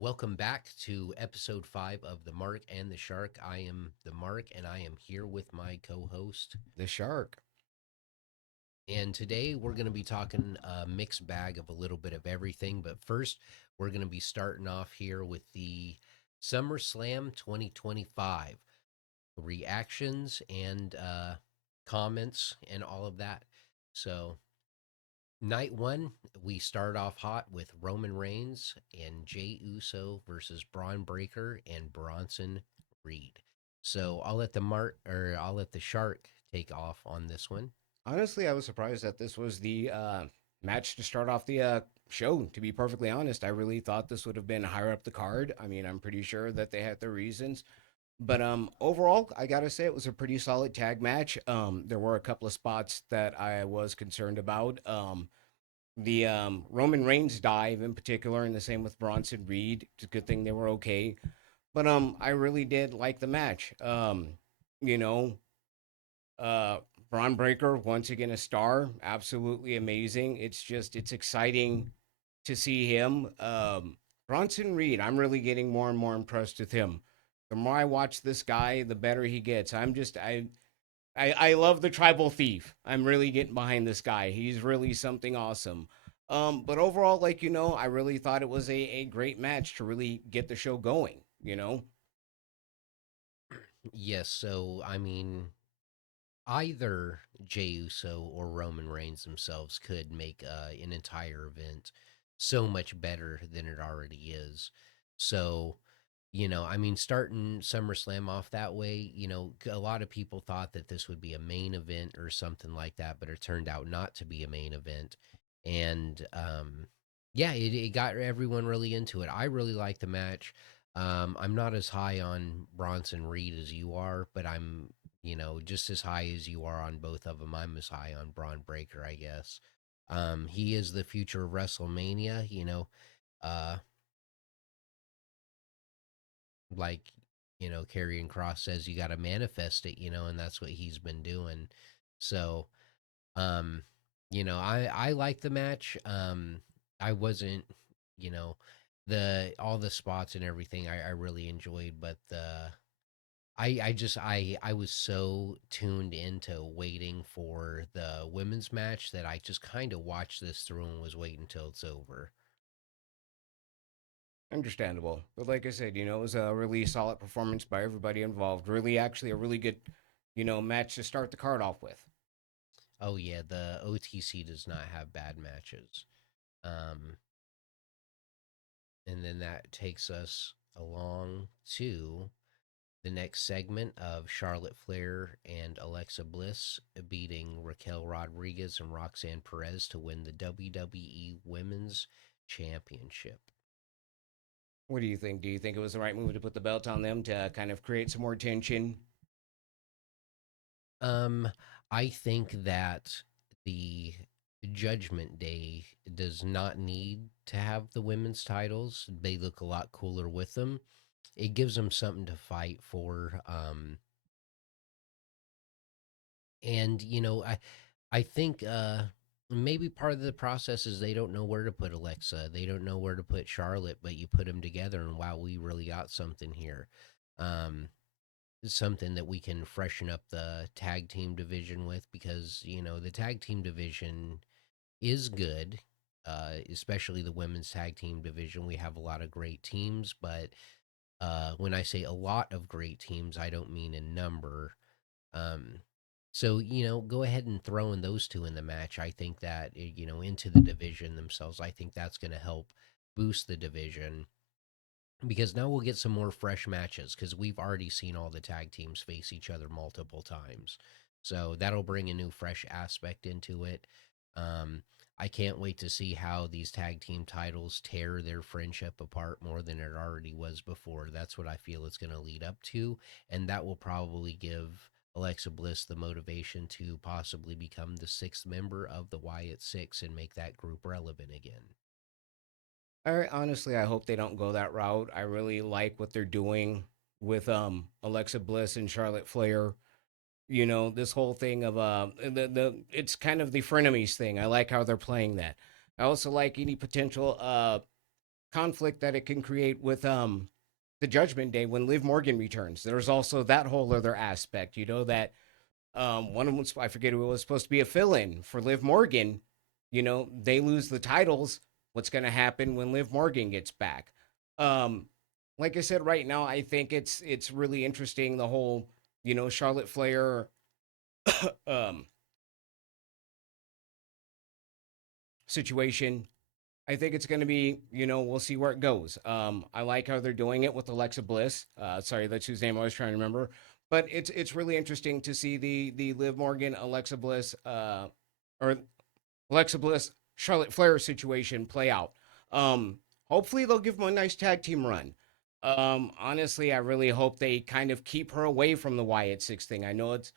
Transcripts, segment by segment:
Welcome back to episode 5 of The Mark and the Shark. I am the Mark and I am here with my co host. The shark. And today we're going to be talking a mixed bag of a little bit of everything. But first, we're going to be starting off here with the SummerSlam 2025 reactions and comments and all of that. So, night one, we start off hot with Roman Reigns and Jey Uso versus Braun Breaker and Bronson Reed. So I'll let the Shark take off on this one. Honestly, I was surprised that this was the match to start off the show. To be perfectly honest, I really thought this would have been higher up the card. I mean, I'm pretty sure that they had their reasons, but overall, I gotta say it was a pretty solid tag match. There were a couple of spots that I was concerned about. The Roman Reigns dive in particular, and the same with Bronson Reed. It's a good thing they were okay, but I really did like the match. You know, Uh, Braun Breaker, once again, a star. Absolutely amazing. It's exciting to see him. Bronson Reed, I'm really getting more and more impressed with him. The more I watch this guy, the better he gets. I love the tribal thief. I'm really getting behind this guy. He's really something awesome. But overall, I really thought it was a great match to really get the show going. Yes, so I mean, either Jey Uso or Roman Reigns themselves could make an entire event so much better than it already is. So, I mean, starting SummerSlam off that way, a lot of people thought that this would be a main event or something like that, but it turned out not to be a main event. And yeah, it got everyone really into it. I really like the match. I'm not as high on Bronson Reed as you are, but I'm, just as high as you are on both of them. I'm as high on Braun Breaker, I guess. He is the future of WrestleMania, uh, like Karrion Cross says, you got to manifest it, and that's what he's been doing. So um I like the match. I wasn't, you know the all the spots and everything I really enjoyed, but I was so tuned into waiting for the women's match that I just kind of watched this through and was waiting until it's over. Understandable. But like I said, it was a really solid performance by everybody involved. Really, actually, a really good, match to start the card off with. Oh yeah, the OTC does not have bad matches. Um, and then that takes us along to the next segment of Charlotte Flair and Alexa Bliss beating Raquel Rodriguez and Roxanne Perez to win the WWE Women's Championship. What do you think? Do you think it was the right move to put the belt on them to kind of create some more tension? Um, I think that the Judgment Day does not need to have the women's titles. They look a lot cooler with them. It gives them something to fight for. And I think maybe part of the process is they don't know where to put Alexa. They don't know where to put Charlotte, but you put them together, and wow, we really got something here. Um, Something that we can freshen up the tag team division with, because the tag team division is good, especially the women's tag team division. We have a lot of great teams, but when I say a lot of great teams, I don't mean in number. Um, so go ahead and throw in those two in the match. I think that into the division themselves. I think that's going to help boost the division, because now we'll get some more fresh matches, because we've already seen all the tag teams face each other multiple times. So that'll bring a new fresh aspect into it. Um, I can't wait to see how these tag team titles tear their friendship apart more than it already was before. That's what I feel it's going to lead up to. And that will probably give Alexa Bliss the motivation to possibly become the sixth member of the Wyatt Six and make that group relevant again. Honestly, I hope they don't go that route. I really like what they're doing with Alexa Bliss and Charlotte Flair. This whole thing of the it's kind of the frenemies thing. I like how they're playing that. I also like any potential conflict that it can create with the Judgment Day when Liv Morgan returns. There's also that whole other aspect, that one of them was, I forget who it was, supposed to be a fill-in for Liv Morgan. They lose the titles. What's going to happen when Liv Morgan gets back? Um, like I said, right now I think it's really interesting, the whole Charlotte Flair um situation. I think it's going to be, we'll see where it goes. I like how they're doing it with Alexa Bliss. Sorry, that's whose name I was trying to remember. But it's really interesting to see the Liv Morgan, Alexa Bliss, or Alexa Bliss, Charlotte Flair situation play out. Hopefully they'll give them a nice tag team run. Honestly, I really hope they kind of keep her away from the Wyatt Six thing. I know it's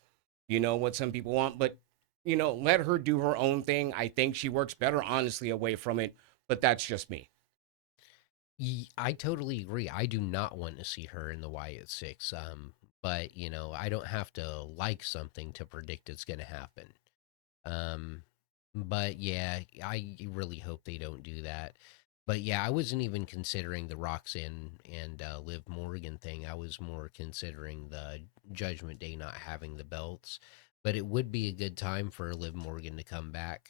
what some people want, but let her do her own thing. I think she works better, honestly, away from it. But that's just me. I totally agree. I do not want to see her in the Wyatt Six. But I don't have to like something to predict it's going to happen. Um, but yeah, I really hope they don't do that. But yeah, I wasn't even considering the Roxanne and Liv Morgan thing. I was more considering the Judgment Day not having the belts. But it would be a good time for Liv Morgan to come back.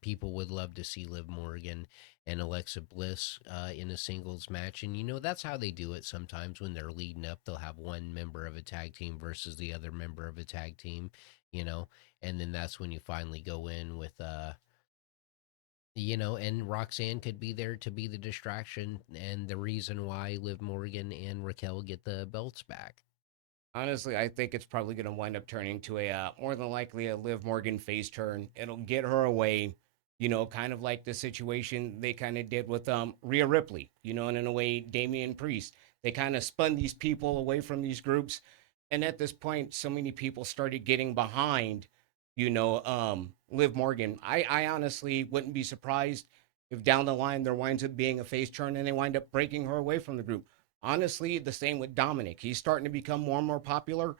People would love to see Liv Morgan and Alexa Bliss in a singles match. And that's how they do it sometimes when they're leading up. They'll have one member of a tag team versus the other member of a tag team, you know, and then that's when you finally go in with and Roxanne could be there to be the distraction and the reason why Liv Morgan and Raquel get the belts back. Honestly, I think it's probably going to wind up turning to a more than likely a Liv Morgan face turn. It'll get her away, kind of like the situation they kind of did with Rhea Ripley, and in a way Damian Priest. They kind of spun these people away from these groups, and at this point, so many people started getting behind, Liv Morgan. I honestly wouldn't be surprised if down the line there winds up being a face turn and they wind up breaking her away from the group. Honestly, the same with Dominic. He's starting to become more and more popular.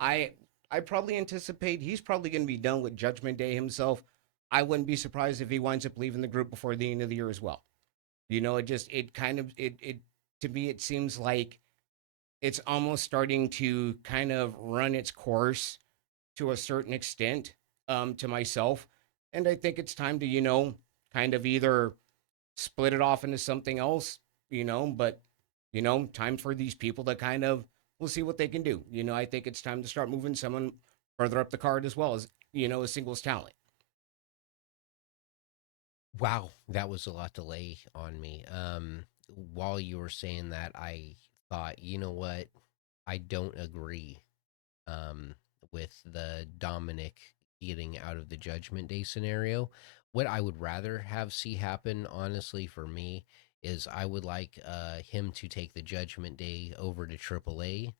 I I probably anticipate he's probably going to be done with Judgment Day himself. I wouldn't be surprised if he winds up leaving the group before the end of the year as well. It kind of it to me it seems like it's almost starting to kind of run its course to a certain extent, to myself. And I think it's time to, kind of either split it off into something else, but time for these people to kind of we'll see what they can do. I think it's time to start moving someone further up the card as well as, a singles talent. Wow, that was a lot to lay on me. While you were saying that, I thought, you know what? I don't agree um, with the Dominic getting out of the Judgment Day scenario. What I would rather have see happen, honestly, for me, is I would like him to take the Judgment Day over to AAA,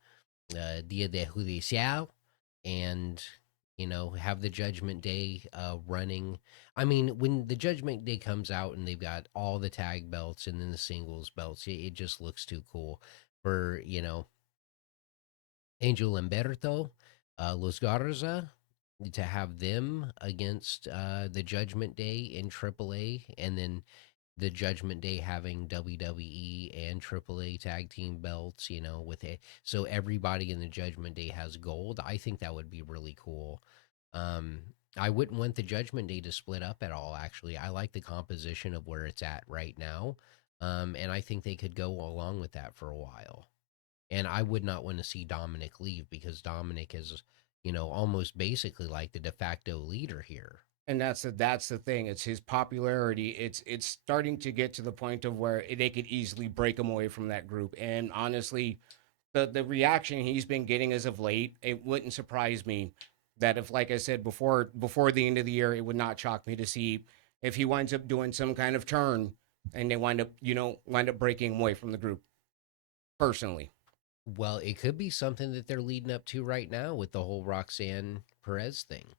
Dia de Judicial, and have the Judgment Day running. I mean, when the Judgment Day comes out and they've got all the tag belts and then the singles belts, it just looks too cool for Angel Lamberto, Los Garza, to have them against the Judgment Day in AAA, and then the Judgment Day having WWE and AAA tag team belts, with it. So everybody in the Judgment Day has gold. I think that would be really cool. Um, I wouldn't want the Judgment Day to split up at all, actually. I like the composition of where it's at right now. And I think they could go along with that for a while. And I would not want to see Dominic leave because Dominic is, almost basically like the de facto leader here. And that's the thing. It's his popularity. It's starting to get to the point of where they could easily break him away from that group. And honestly, the reaction he's been getting as of late, it wouldn't surprise me that if, like I said before the end of the year, it would not shock me to see if he winds up doing some kind of turn and they wind up breaking him away from the group. Personally, Well, it could be something that they're leading up to right now with the whole Roxanne Perez thing.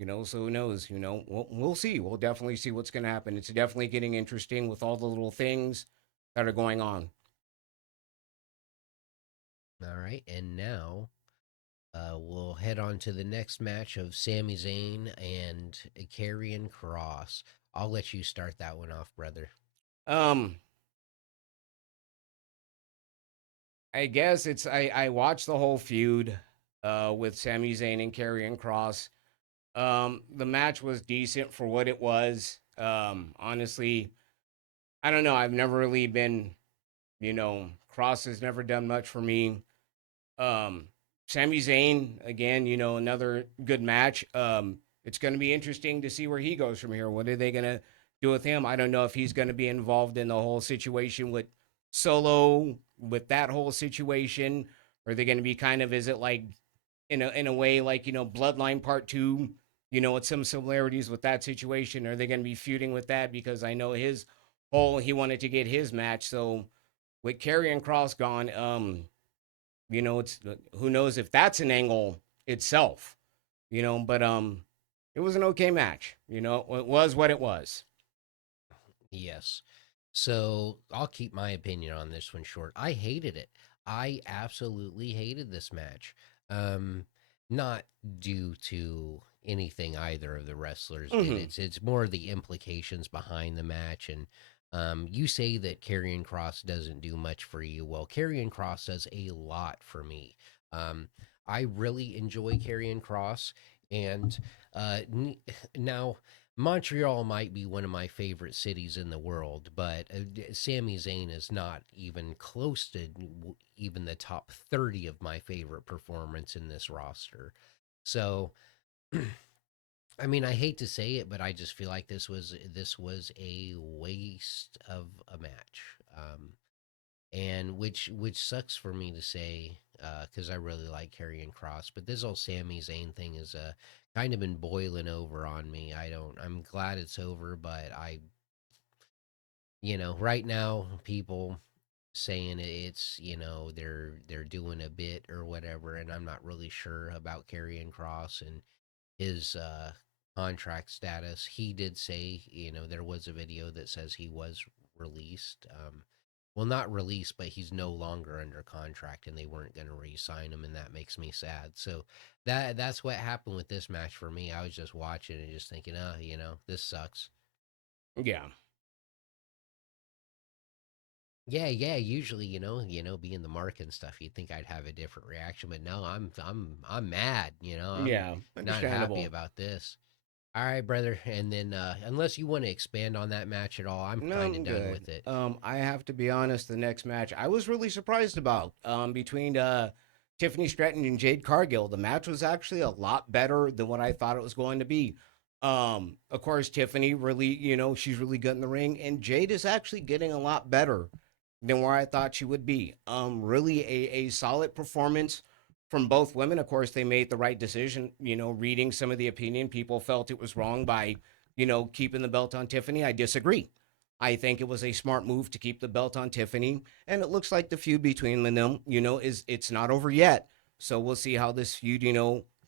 so who knows? We'll see. We'll definitely see what's going to happen. It's definitely getting interesting with all the little things that are going on. All right. And now we'll head on to the next match of Sami Zayn and Karrion Cross. I'll let you start that one off, brother. I guess it's I watched the whole feud with Sami Zayn and Karrion Cross. The match was decent for what it was. Honestly, I don't know. I've never really been, Cross has never done much for me. Um, Sami Zayn, again, another good match. It's going to be interesting to see where he goes from here. What are they going to do with him? I don't know if he's going to be involved in the whole situation with Solo, with that whole situation. Are they going to be kind of, is it like, in a way, like, Bloodline Part 2, with some similarities with that situation? Are they going to be feuding with that? Because I know he wanted to get his match. So with Karrion Cross gone, it's who knows if that's an angle itself, but it was an okay match. It was what it was. Yes. So I'll keep my opinion on this one short. I hated it. I absolutely hated this match. Um, Not due to anything either of the wrestlers did. Hmm. It's more the implications behind the match. And you say that Karrion Cross doesn't do much for you. Well, Karrion Cross does a lot for me. Um, I really enjoy Karrion Cross, and now Montreal might be one of my favorite cities in the world, but Sami Zayn is not even close to even the top 30 of my favorite performance in this roster. So, I mean, I hate to say it, but I just feel like this was a waste of a match. And which sucks for me to say, because I really like Karrion Cross, but this whole Sami Zayn thing is kind of been boiling over on me. I don't. I'm glad it's over, but right now people saying it's they're doing a bit or whatever, and I'm not really sure about Karrion Cross and his contract status. He did say, there was a video that says he was released. Well, not released, but he's no longer under contract, and they weren't going to re-sign him, and that makes me sad. So that's what happened with this match for me. I was just watching and just thinking, this sucks. Yeah. Yeah, yeah. Usually, being the mark and stuff, you'd think I'd have a different reaction, but no, I'm mad. I'm Yeah. not happy Understandable. about this. All right, brother. And then, unless you want to expand on that match at all, I'm No, kind of I'm done good. with it. I have to be honest, the next match I was really surprised about, between Tiffany Stratton and Jade Cargill. The match was actually a lot better than what I thought it was going to be. Of course, Tiffany really, she's really good in the ring, and Jade is actually getting a lot better than where I thought she would be. Really a solid performance from both women. Of course, they made the right decision. Reading some of the opinion, people felt it was wrong by, keeping the belt on Tiffany. I disagree. I think it was a smart move to keep the belt on Tiffany, and it looks like the feud between them, is it's not over yet. So we'll see how this feud,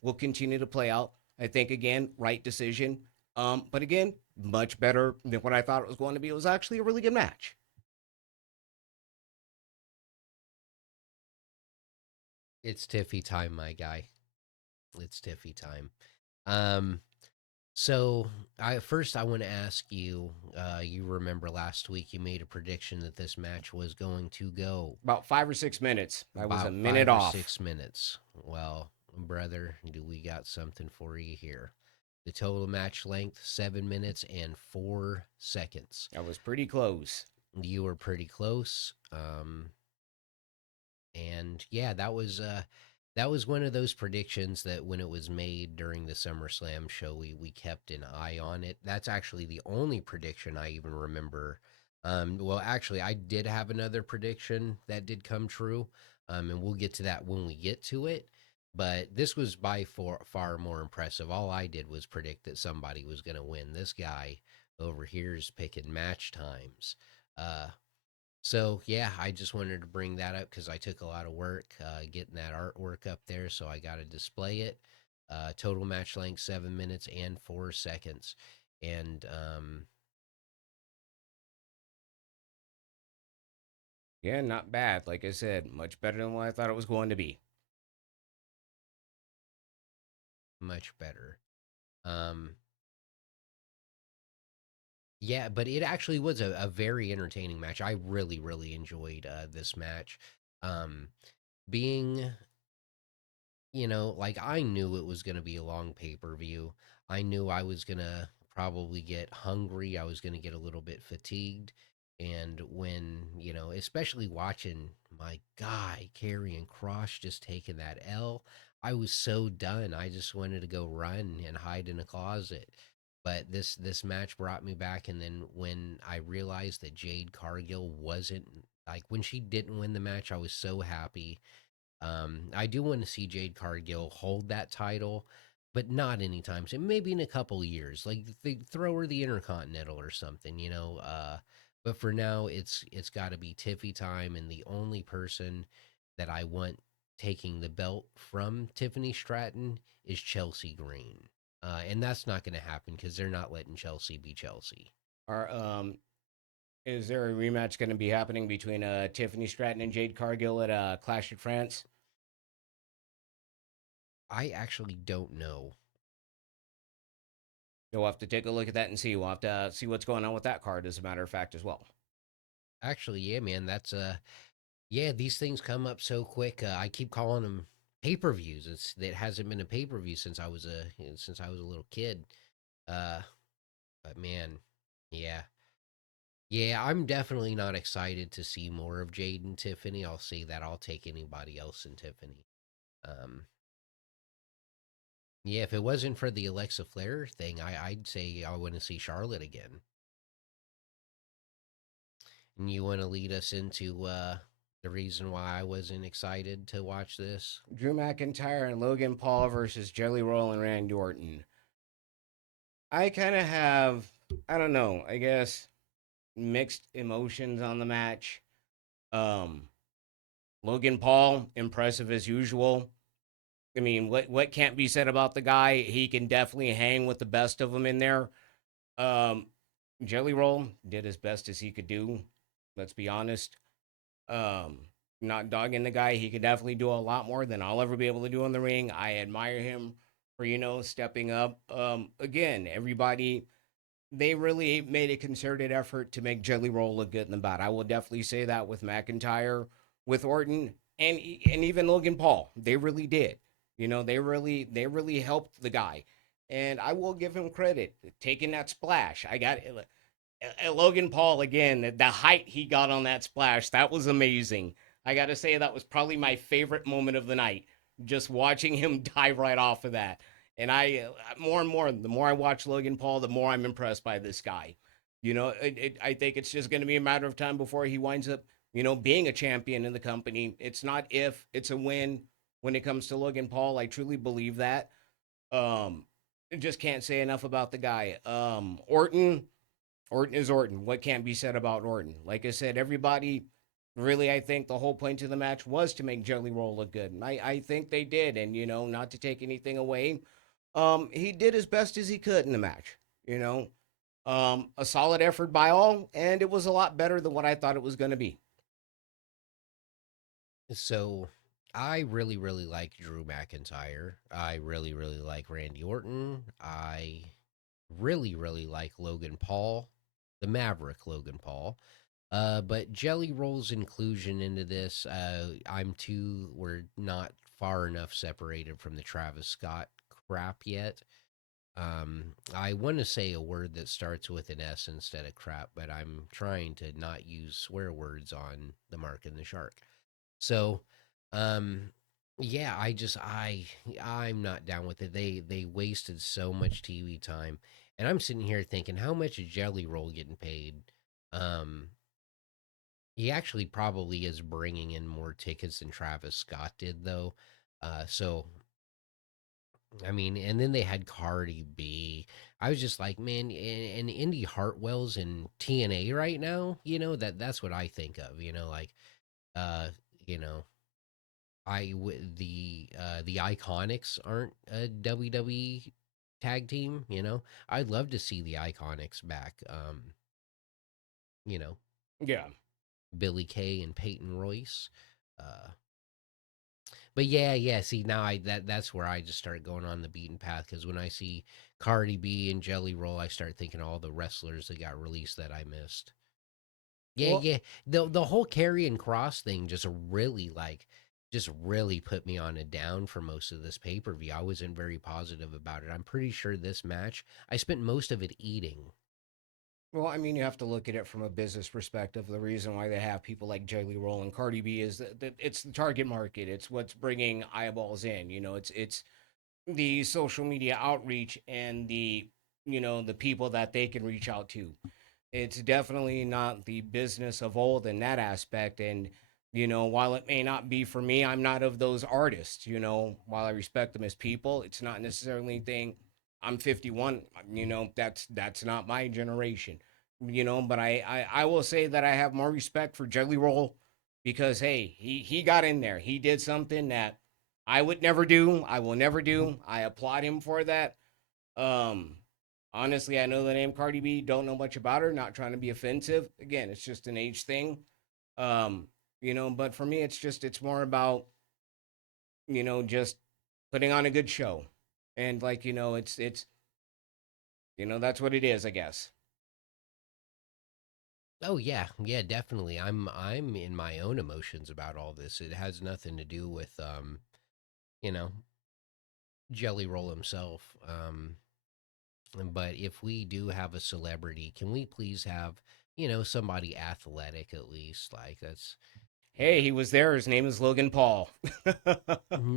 will continue to play out. I think again, right decision. But again, much better than what I thought it was going to be. It was actually a really good match. It's Tiffy time, my guy. It's Tiffy time. Um, so I want to ask you. You remember last week you made a prediction that this match was going to go About 5 or 6 minutes. I was a about minute five or off. 6 minutes. Well, brother, do we got something for you here? The total match length 7 minutes and 4 seconds. I was pretty close. You were pretty close. And yeah, that was one of those predictions that when it was made during the SummerSlam show, we kept an eye on it. That's actually the only prediction I even remember. Well, actually, I did have another prediction that did come true, and we'll get to that when we get to it. But this was by far more impressive. All I did was predict that somebody was going to win. This guy over here is picking match times. Uh, so yeah, I just wanted to bring that up because I took a lot of work getting that artwork up there, so I got to display it. Total match length 7 minutes and 4 seconds, and Yeah, not bad. Like I said, much better than what I thought it was going to be. much better. Um, yeah, but it actually was a very entertaining match. I really, really enjoyed this match. Um, being like I knew it was going to be a long pay per view. I knew I was going to probably get hungry. I was going to get a little bit fatigued. And when, especially watching my guy, Karrion Kross, just taking that L, I was so done. I just wanted to go run and hide in a closet. But this match brought me back. And then when I realized that Jade Cargill wasn't, like, when she didn't win the match, I was so happy. I do want to see Jade Cargill hold that title, but not anytime soon. Maybe in a couple years, like they throw her the Intercontinental or something, But for now, it's got to be Tiffy time, and the only person that I want taking the belt from Tiffany Stratton is Chelsea Green, and that's not going to happen because they're not letting Chelsea be Chelsea. Are Is there a rematch going to be happening between Tiffany Stratton and Jade Cargill at Clash at France? I actually don't know. You'll have to take a look at that and see. We'll have to see what's going on with that card, as a matter of fact, as well. Actually, yeah, man, that's yeah, these things come up so quick. I keep calling them pay-per-views. It hasn't been a pay-per-view since I was a little kid. Uh, but man, yeah, yeah, I'm definitely not excited to see more of Jade and Tiffany. I'll say that. I'll take anybody else in Tiffany. Um, yeah, if it wasn't for the Alexa Flair thing, I'd say I want to see Charlotte again. And you want to lead us into the reason why I wasn't excited to watch this? Drew McIntyre and Logan Paul versus Jelly Roll and Randy Orton. I kind of have, I don't know, I guess mixed emotions on the match. Um, Logan Paul, impressive as usual. I mean, what can't be said about the guy? He can definitely hang with the best of them in there. Um, Jelly Roll did as best as he could do. Let's be honest. Um, Not dogging the guy. He could definitely do a lot more than I'll ever be able to do in the ring. I admire him for, stepping up. Again, everybody, they really made a concerted effort to make Jelly Roll look good in the bout. I will definitely say that with McIntyre, with Orton, and even Logan Paul. They really did. They really helped the guy. And I will give him credit taking that splash. I got Logan Paul again, the height he got on that splash, that was amazing. I got to say that was probably my favorite moment of the night, just watching him dive right off of that. And I more and more, the more I watch Logan Paul, the more I'm impressed by this guy. I think it's just going to be a matter of time before he winds up, being a champion in the company. It's not if, it's a win when it comes to Logan Paul. I truly believe that. Um, just can't say enough about the guy. Orton is Orton. What can't be said about Orton? Like I said, everybody really, I think the whole point of the match was to make Jelly Roll look good. And I think they did. And, not to take anything away, he did as best as he could in the match. You know, a solid effort by all, and it was a lot better than what I thought it was going to be. So I really, really like Drew McIntyre. I really, really like Randy Orton. I really, really like Logan Paul, the Maverick Logan Paul. But Jelly Roll's inclusion into this, we're not far enough separated from the Travis Scott crap yet. I want to say a word that starts with an S instead of crap, but I'm trying to not use swear words on the Mark and the Shark. So, um, yeah, I'm not down with it. They wasted so much TV time, and I'm sitting here thinking, how much is Jelly Roll getting paid? Um, he actually probably is bringing in more tickets than Travis Scott did, though. So I mean, and then they had Cardi B. I was just like, man, and Indy Hartwell's in TNA right now. That's what I think of. Uh, you know, the Iconics aren't a WWE tag team. I'd love to see the Iconics back. You know, Yeah. Billy Kay and Peyton Royce. Uh, but yeah, yeah. See, now that's where I just start going on the beaten path because when I see Cardi B and Jelly Roll, I start thinking all the wrestlers that got released that I missed. Yeah, Well, yeah. The whole carrying cross thing just really put me on a down for most of this pay-per-view. I wasn't very positive about it. I'm pretty sure this match, I spent most of it eating. Well, I mean, you have to look at it from a business perspective. The reason why they have people like Jelly Roll and Cardi B is that it's the target market. It's what's bringing eyeballs in. It's the social media outreach and the people that they can reach out to. It's definitely not the business of old in that aspect. And while it may not be for me, I'm not of those artists. While I respect them as people, it's not necessarily anything. I'm 51. That's not my generation. But I will say that I have more respect for Jelly Roll because hey, he got in there. He did something that I would never do. I will never do. I applaud him for that. Um, Honestly, I know the name Cardi B. Don't know much about her. Not trying to be offensive. Again, it's just an age thing. Um, but for me, it's more about just putting on a good show, and like it's that's what it is, I guess. Oh yeah, yeah, definitely. I'm in my own emotions about all this. It has nothing to do with you know, Jelly Roll himself. But if we do have a celebrity, can we please have, somebody athletic at least? Like that's Hey, he was there. His name is Logan Paul.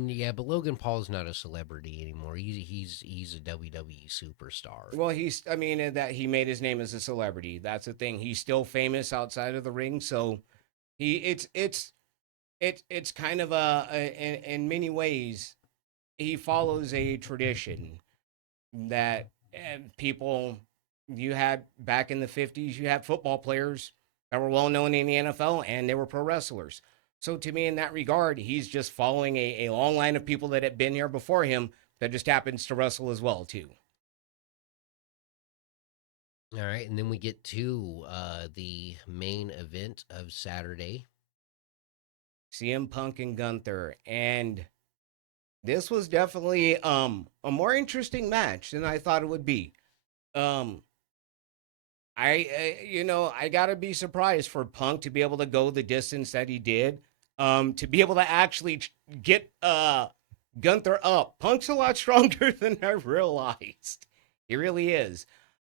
yeah, but Logan Paul's not a celebrity anymore. He's a WWE superstar. Well, I mean, that he made his name as a celebrity. That's the thing. He's still famous outside of the ring. So it's kind of in many ways, he follows a tradition that people you had back in the 50s. You had football players that were well known in the NFL and they were pro wrestlers. So to me, in that regard, he's just following a long line of people that had been here before him that just happens to wrestle as well too. All right, and then we get to the main event of Saturday. CM Punk and Gunther, and this was definitely a more interesting match than I thought it would be. Um, I gotta be surprised for Punk to be able to go the distance that he did. To be able to actually get Gunther up. Punk's a lot stronger than I realized. He really is.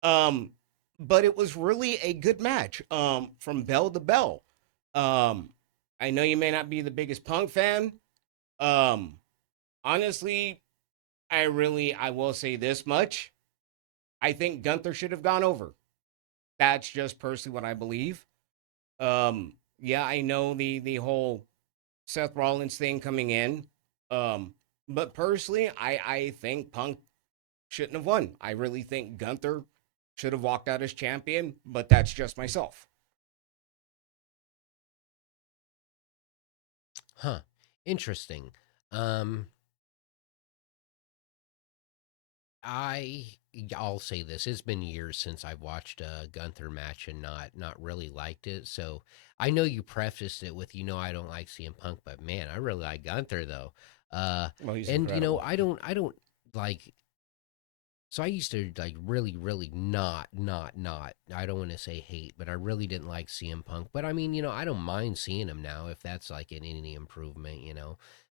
Um, but it was really a good match. From bell to bell. Um, I know you may not be the biggest Punk fan. Um, Honestly, I will say this much. I think Gunther should have gone over. That's just personally what I believe. Yeah, I know the whole Seth Rollins thing coming in. Um, but personally, I think Punk shouldn't have won. I really think Gunther should have walked out as champion, but that's just myself. Huh. Interesting. Um I I'll say this. It's been years since I've watched a Gunther match and not really liked it. So I know you prefaced it with, I don't like CM Punk, but man, I really like Gunther though. Uh Well, he's and incredible. I don't like, so I used to like really, really not. I don't want to say hate, but I really didn't like CM Punk. But I mean, I don't mind seeing him now if that's like any improvement.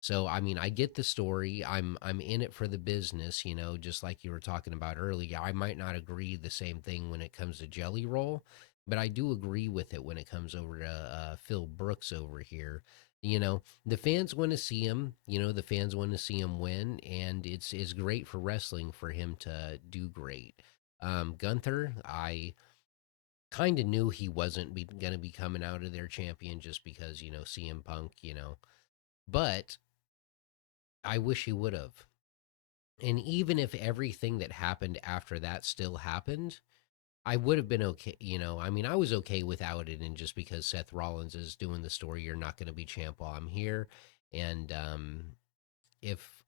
So I mean, I get the story. I'm in it for the business, just like you were talking about earlier. I might not agree the same thing when it comes to Jelly Roll, but I do agree with it when it comes over to Phil Brooks over here. The fans want to see him. The fans want to see him win, and it's great for wrestling for him to do great. Gunther, I kind of knew he wasn't going to be coming out of their champion just because CM Punk, but I wish he would have. And even if everything that happened after that still happened, I would have been okay. I mean, I was okay without it, and just because Seth Rollins is doing the story, you're not going to be champ while I'm here, and if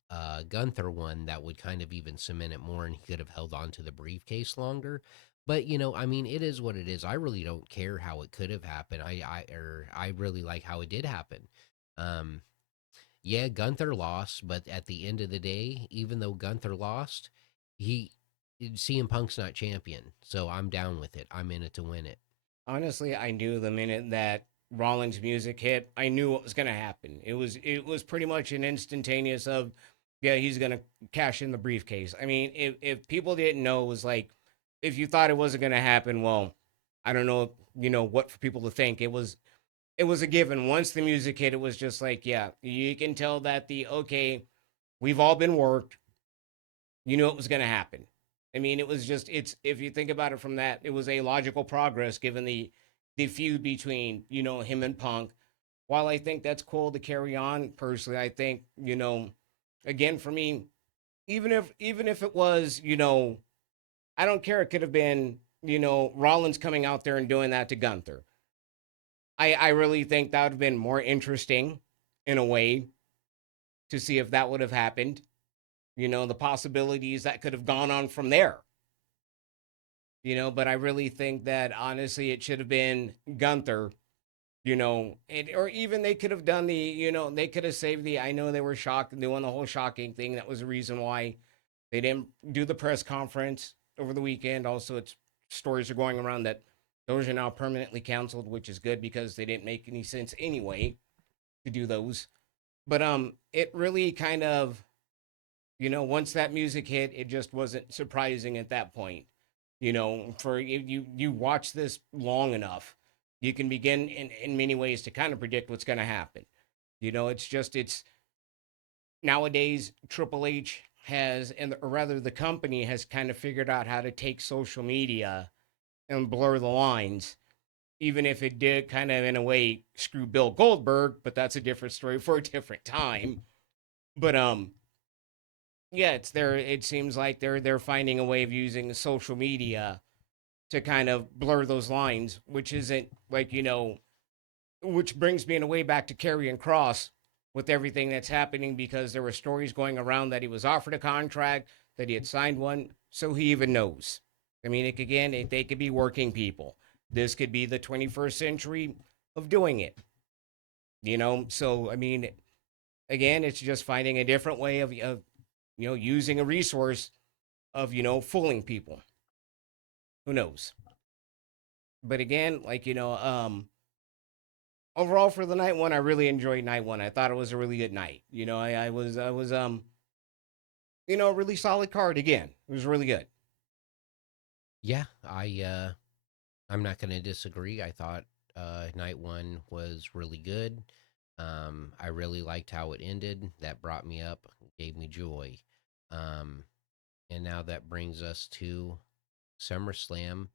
Gunther won, that would kind of even cement it more, and he could have held on to the briefcase longer. But I mean, it is what it is. I really don't care how it could have happened. I really like how it did happen. Um, yeah, Gunther lost, but at the end of the day, even though Gunther lost, he CM Punk's not champion, so I'm down with it. I'm in it to win it. Honestly, I knew the minute that Rollins' music hit, I knew what was going to happen. It was pretty much an instantaneous of, yeah, he's going to cash in the briefcase. I mean, if people didn't know, it was like, if you thought it wasn't going to happen, well, I don't know, what for people to think. It was a given. Once the music hit, it was just like, yeah, you can tell that the okay, we've all been worked. You knew it was going to happen. I mean, it was just it's if you think about it from that, it was a logical progress given the feud between him and Punk. While I think that's cool to carry on, personally, I think again for me, even if it was I don't care. It could have been Rollins coming out there and doing that to Gunther. I really think that would have been more interesting in a way to see if that would have happened. The possibilities that could have gone on from there. But I really think that honestly, it should have been Gunther, or even they could have done they could have saved the. I know they were shocked and doing the whole shocking thing. That was the reason why they didn't do the press conference over the weekend. Also, it's stories are going around that those are now permanently canceled, which is good because they didn't make any sense anyway to do those. But it really kind of once that music hit, it just wasn't surprising at that point. For you watch this long enough, you can begin in many ways to kind of predict what's going to happen. It's nowadays Triple H has, or rather the company has kind of figured out how to take social media and blur the lines, even if it did kind of in a way screw Bill Goldberg, but that's a different story for a different time. But yeah, it seems like they're finding a way of using social media to kind of blur those lines, which isn't like which brings me in a way back to Karrion Cross with everything that's happening because there were stories going around that he was offered a contract, that he had signed one, so he even knows. I mean, they could be working people. This could be the 21st century of doing it. So I mean, again, it's just finding a different way of using a resource of fooling people. Who knows? But again, like overall for the night one, I really enjoyed night one. I thought it was a really good night. I was a really solid card again. It was really good. Yeah, I'm not going to disagree. I thought night one was really good. I really liked how it ended. That brought me up, gave me joy. Um, and now that brings us to SummerSlam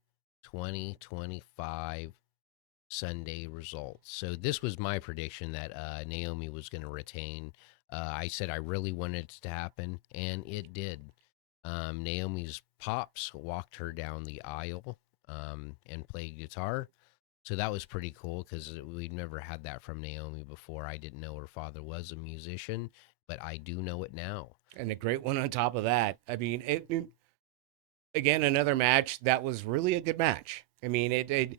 2025 Sunday results. So this was my prediction that Naomi was going to retain. I said I really wanted it to happen, and it did. Naomi's pops walked her down the aisle and played guitar. So that was pretty cool because we've never had that from Naomi before. I didn't know her father was a musician, but I do know it now. And a great one on top of that. I mean, again another match that was really a good match. I mean,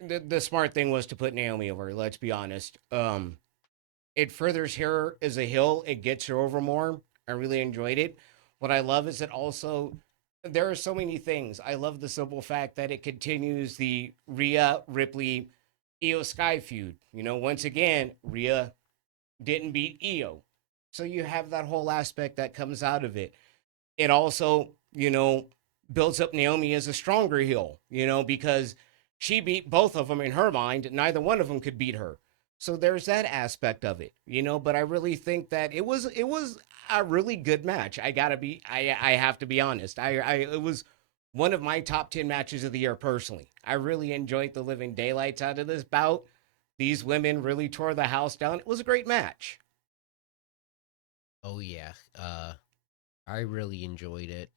the smart thing was to put Naomi over. Let's be honest. It furthers her as a heel. It gets her over more. I really enjoyed it. What I love is that also there are so many things. I love the simple fact that it continues the Rhea Ripley Io Sky feud. Once again, Rhea didn't beat Io. So you have that whole aspect that comes out of it. It also, builds up Naomi as a stronger heel, because she beat both of them in her mind. Neither one of them could beat her. So there's that aspect of it, but I really think that it was a really good match. I have to be honest. I it was one of my top 10 matches of the year personally. I really enjoyed the living daylights out of this bout. These women really tore the house down. It was a great match. Oh yeah, I really enjoyed it.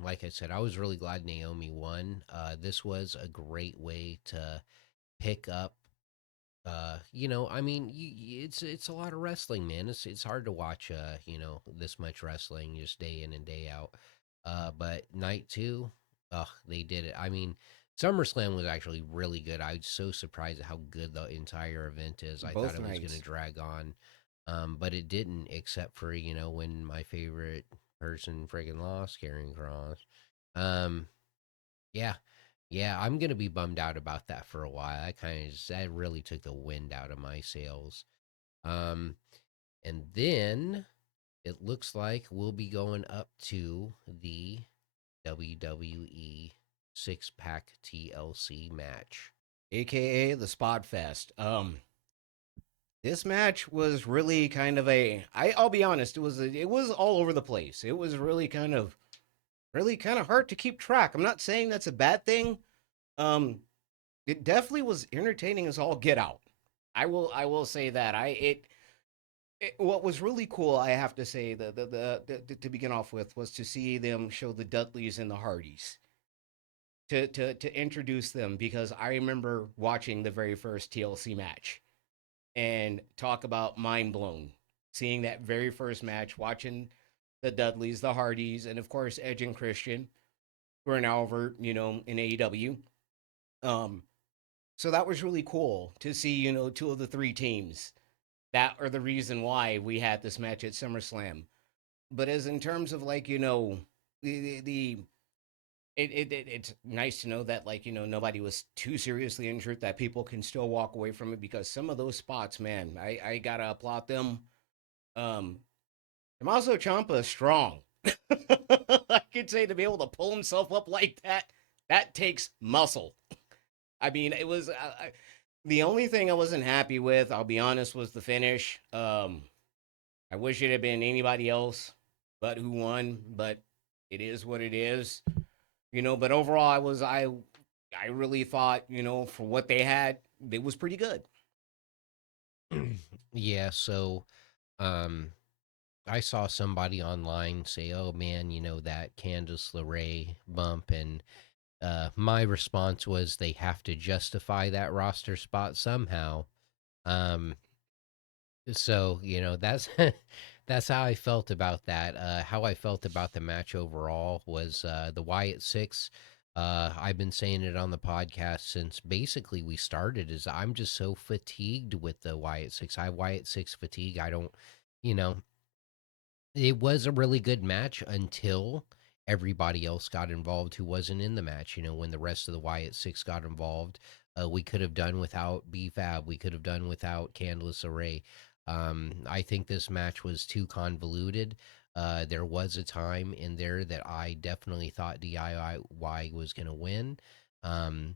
Like I said, I was really glad Naomi won. This was a great way to pick up. I mean, it's a lot of wrestling, man. It's hard to watch. This much wrestling just day in and day out. But night two, they did it. I mean, SummerSlam was actually really good. I was so surprised at how good the entire event is. I thought Both it was going to nights. drag on, but it didn't. Except for when my favorite person friggin' lost, Karrion Cross. Um, yeah, Yeah, I'm gonna be bummed out about that for a while. I kind of that really took the wind out of my sails. Um, and then it looks like we'll be going up to the WWE six pack TLC match. aka the Spot Fest. This match was really kind of I'll be honest, it was all over the place. It was really kind of hard to keep track. I'm not saying that's a bad thing. Um, it definitely was entertaining as all get out. I will say that. What was really cool, I have to say, to begin off with, was to see them show the Dudleys and the Hardys to introduce them, because I remember watching the very first TLC match and talk about mind blown seeing that very first match, watching the Dudleys, the Hardys, and of course Edge and Christian, who are now over, in AEW. Um, so that was really cool to see, two of the three teams that are the reason why we had this match at SummerSlam. But as in terms of like, the it's nice to know that, like, nobody was too seriously injured, that people can still walk away from it, because some of those spots, man, I gotta applaud them. um Tommaso Ciampa is strong. I could say, to be able to pull himself up like that, that takes muscle. I mean, it was the only thing I wasn't happy with, I'll be honest, was the finish. I wish it had been anybody else but who won, but it is what it is. But overall, I really thought, for what they had, it was pretty good. Yeah, so um I saw somebody online say, "Oh man, that Candice LeRae bump," and my response was they have to justify that roster spot somehow. Um, so that's that's how I felt about that. How I felt about the match overall was the Wyatt Six. I've been saying it on the podcast since basically we started. Is I'm just so fatigued with the Wyatt Six. I have Wyatt Six fatigue. I don't, you know, it was a really good match until everybody else got involved who wasn't in the match. When the rest of the Wyatt Six got involved, we could have done without BFAB. We could have done without Candice Array. I think this match was too convoluted. There was a time in there that I definitely thought DIY was going to win. Um,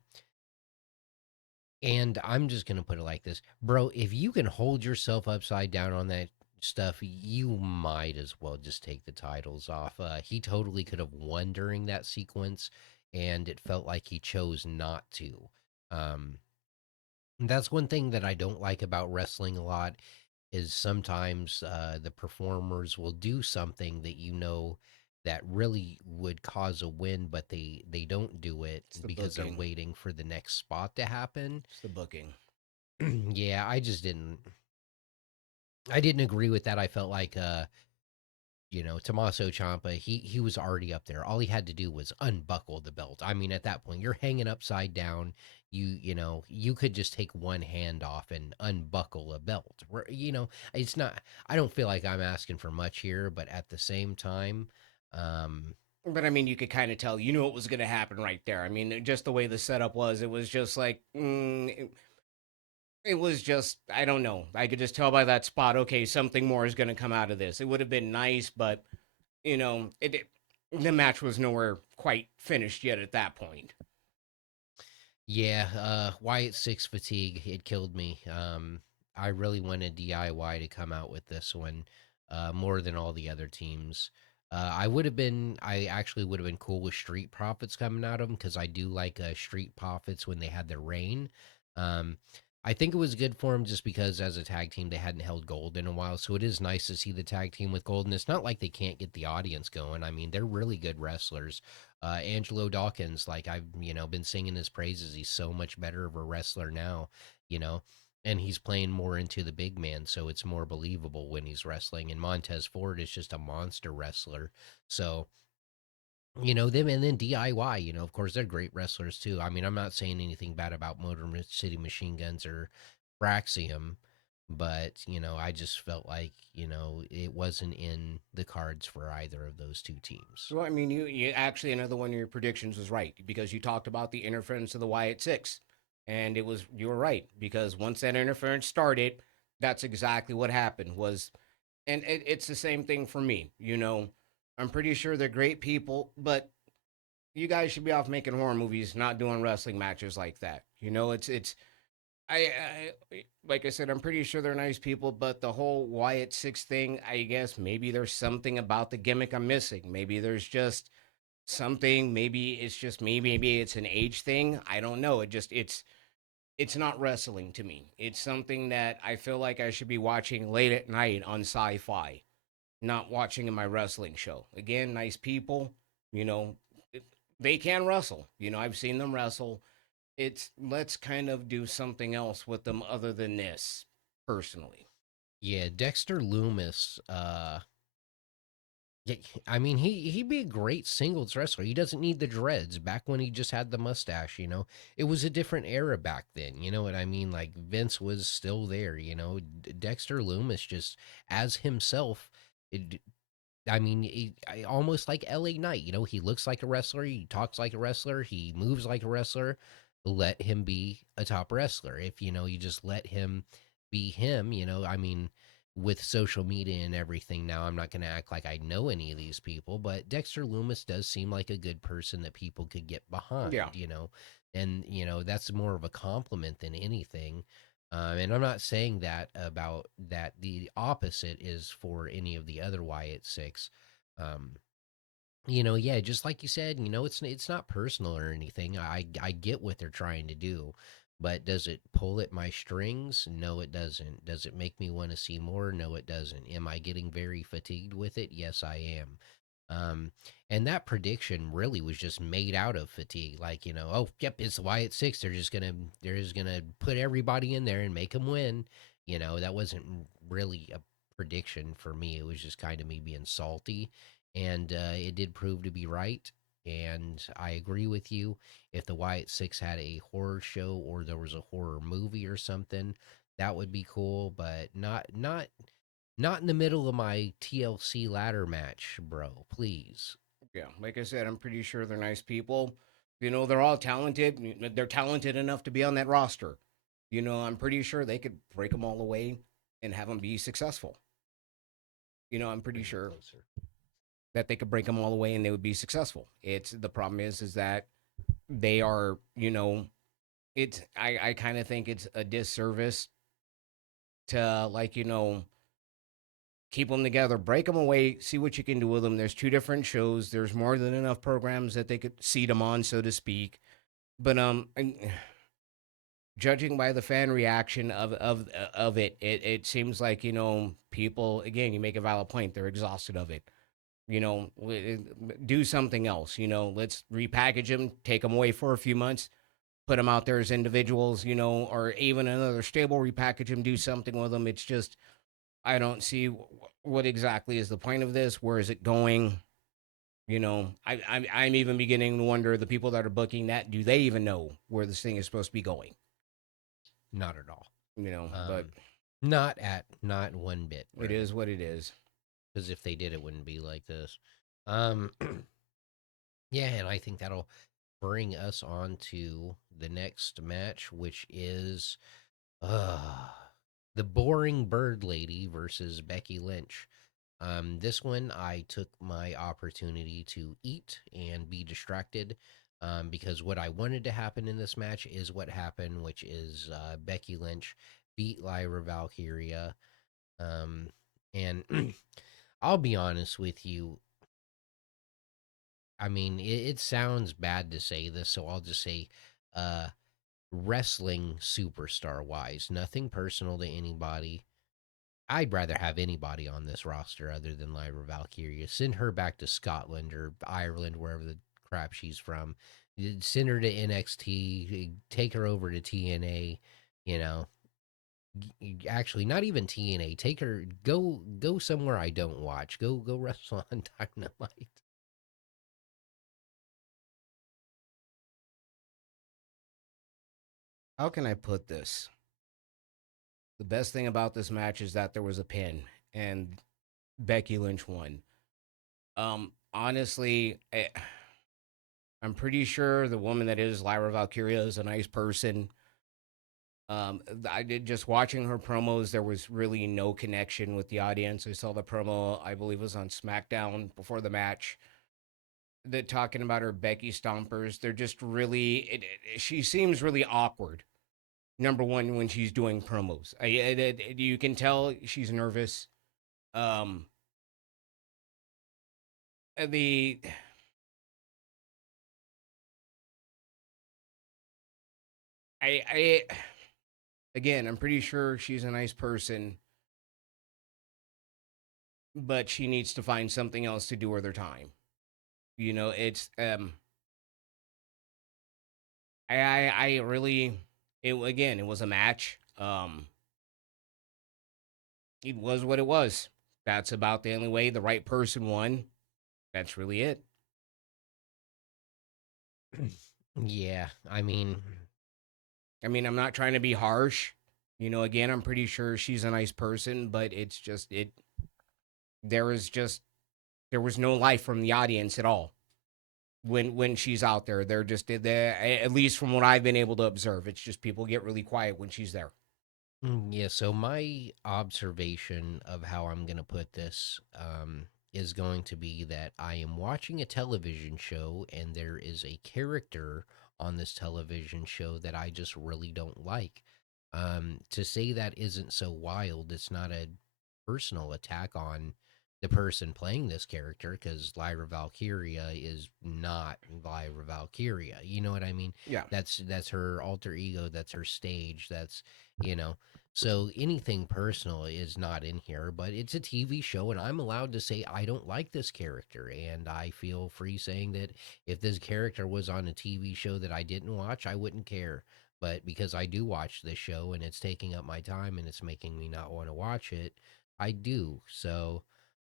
and I'm just gonna put it like this, bro. If you can hold yourself upside down on that stuff, you might as well just take the titles off. He totally could have won during that sequence, and it felt like he chose not to. Um, that's one thing that I don't like about wrestling a lot is sometimes the performers will do something that that really would cause a win, but they don't do it It's the because they're booking. waiting for the next spot to happen. It's the booking. Yeah, I just didn't. I didn't agree with that. I felt like, Tommaso Ciampa, he was already up there. All he had to do was unbuckle the belt. I mean, at that point, you're hanging upside down. You could just take one hand off and unbuckle a belt. It's not. I don't feel like I'm asking for much here, but at the same time, um, But I mean, you could kind of tell, you knew what was going to happen right there. I mean, just the way the setup was, it was just like, it was just, I don't know. I could just tell by that spot, okay, something more is going to come out of this. It would have been nice, but, the match was nowhere quite finished yet at that point. yeah, Wyatt Six fatigue, it killed me. I really wanted DIY to come out with this one, more than all the other teams. I actually would have been cool with Street Profits coming out of them because I do like Street Profits when they had their reign. Um, I think it was good for them just because as a tag team they hadn't held gold in a while, so it is nice to see the tag team with gold. And it's not like they can't get the audience going. I mean, they're really good wrestlers. Angelo Dawkins, like I've been singing his praises. He's so much better of a wrestler now, you know, and he's playing more into the big man, so it's more believable when he's wrestling. And Montez Ford is just a monster wrestler, so them. And then DIY, of course they're great wrestlers too. I mean, I'm not saying anything bad about Motor City Machine Guns or Braxium. But I just felt like it wasn't in the cards for either of those two teams. Well, I mean, you actually another one of your predictions was right because you talked about the interference of the Wyatt Six, and you were right because once that interference started, that's exactly what happened. And it's the same thing for me. I'm pretty sure they're great people, but you guys should be off making horror movies, not doing wrestling matches like that. It's like I said, I'm pretty sure they're nice people, but the whole Wyatt Six thing, I guess maybe there's something about the gimmick I'm missing. Maybe there's just something. Maybe it's just me. Maybe it's an age thing. I don't know. It's not wrestling to me. It's something that I feel like I should be watching late at night on Sci-Fi, not watching in my wrestling show. Again, nice people. You know, they can wrestle. I've seen them wrestle. It's let's kind of do something else with them other than this, personally. Yeah, Dexter Loomis. Yeah, I mean, he'd be a great singles wrestler. He doesn't need the dreads. Back when he just had the mustache, it was a different era back then. You know what I mean? Like Vince was still there. Dexter Loomis just as himself. It, I mean, almost like LA Knight. He looks like a wrestler. He talks like a wrestler. He moves like a wrestler. Let him be a top wrestler. If you just let him be him. I mean, with social media and everything now, I'm not going to act like I know any of these people, but Dexter Loomis does seem like a good person that people could get Yeah, behind. And that's more of a compliment than anything. And I'm not saying that about that. The opposite is for any of the other Wyatt Six. Um, yeah, just like you said, it's not personal or anything. I get what they're trying to do, but does it pull at my strings? No, it doesn't. Does it make me want to see more? No, it doesn't. Am I getting very fatigued with it? Yes, I am. Um, and that prediction really was just made out of fatigue. Like, oh, yep, it's Wyatt Six. They're just gonna put everybody in there and make them win. That wasn't really a prediction for me. It was just kind of me being salty, and it did prove to be right. And I agree with you. If the Wyatt Six had a horror show or there was a horror movie or something, that would be cool. But not in the middle of my TLC ladder match, bro. Please. yeah. Like I said, I'm pretty sure they're nice people. They're all talented. They're talented enough to be on that roster. I'm pretty sure they could break them all away and have them be successful. I'm pretty Bring it sure closer. that they could break them all away and they would be successful. It's the problem is that they are, it's I kind of think it's a disservice to keep them together, break them away, see what you can do with them. There's two different shows. There's more than enough programs that they could seat them on, so to speak. But judging by the fan reaction of it seems like people again. You make a valid point. They're exhausted of it. Do something else. Let's repackage them, take them away for a few months, put them out there as individuals. Or even another stable, repackage them, do something with them. It's just I don't see what exactly is the point of this. Where is it going? I'm even beginning to wonder the people that are booking that, do they even know where this thing is supposed to be going? Not at all. But Not one bit, it brother. is what it is. Because if they did, it wouldn't be like this. Um, yeah, and I think that'll bring us on to the next match, which is uh the boring bird lady versus Becky Lynch. This one I took my opportunity to eat and be distracted. Because what I wanted to happen in this match is what happened, which is Becky Lynch beat Lyra Valkyria. And I'll be honest with you. I mean, it sounds bad to say this, so I'll just say, uh, wrestling superstar wise, nothing personal to anybody. I'd rather have anybody on this roster other than Lyra Valkyria. Send her back to Scotland or Ireland, wherever the crap she's from. Send her to NXT. Take her over to TNA. You know, actually, not even TNA. Take her. Go somewhere I don't watch. Go wrestle on Dynamite. How can I put this? The best thing about this match is that there was a pin and Becky Lynch won. Honestly, I'm pretty sure the woman that is Lyra Valkyria is a nice person. I did just watching her promos. There was really no connection with the audience. I saw the promo, I believe, was on SmackDown before the match. That talking about her Becky Stompers. They're just really. She seems really awkward. Number one, when she's doing promos, you can tell she's nervous. Um, the I again, I'm pretty sure she's a nice person, but she needs to find something else to do with her time. It's I really it again, it was a match. It was what it was. That's about the only way the right person won. That's really it. Yeah, I mean, I mean, I'm not trying to be harsh. Again, I'm pretty sure she's a nice person, but it's just it there is just there was no life from the audience at all when she's out there. They're just there, at least from what I've been able to observe. It's just people get really quiet when she's there. yeah, so my observation of how I'm going to put this is going to be that I am watching a television show and there is a character on this television show that I just really don't like. To say that isn't so wild, it's not a personal attack on the person playing this character because Lyra Valkyria is not Lyra Valkyria. You know what I mean? Yeah, That's her alter ego. That's her stage. That's you know. So anything personal is not in here, but it's a TV show, and I'm allowed to say I don't like this character, and I feel free saying that if this character was on a TV show that I didn't watch, I wouldn't care. But because I do watch this show and it's taking up my time and it's making me not want to watch it, I do. So,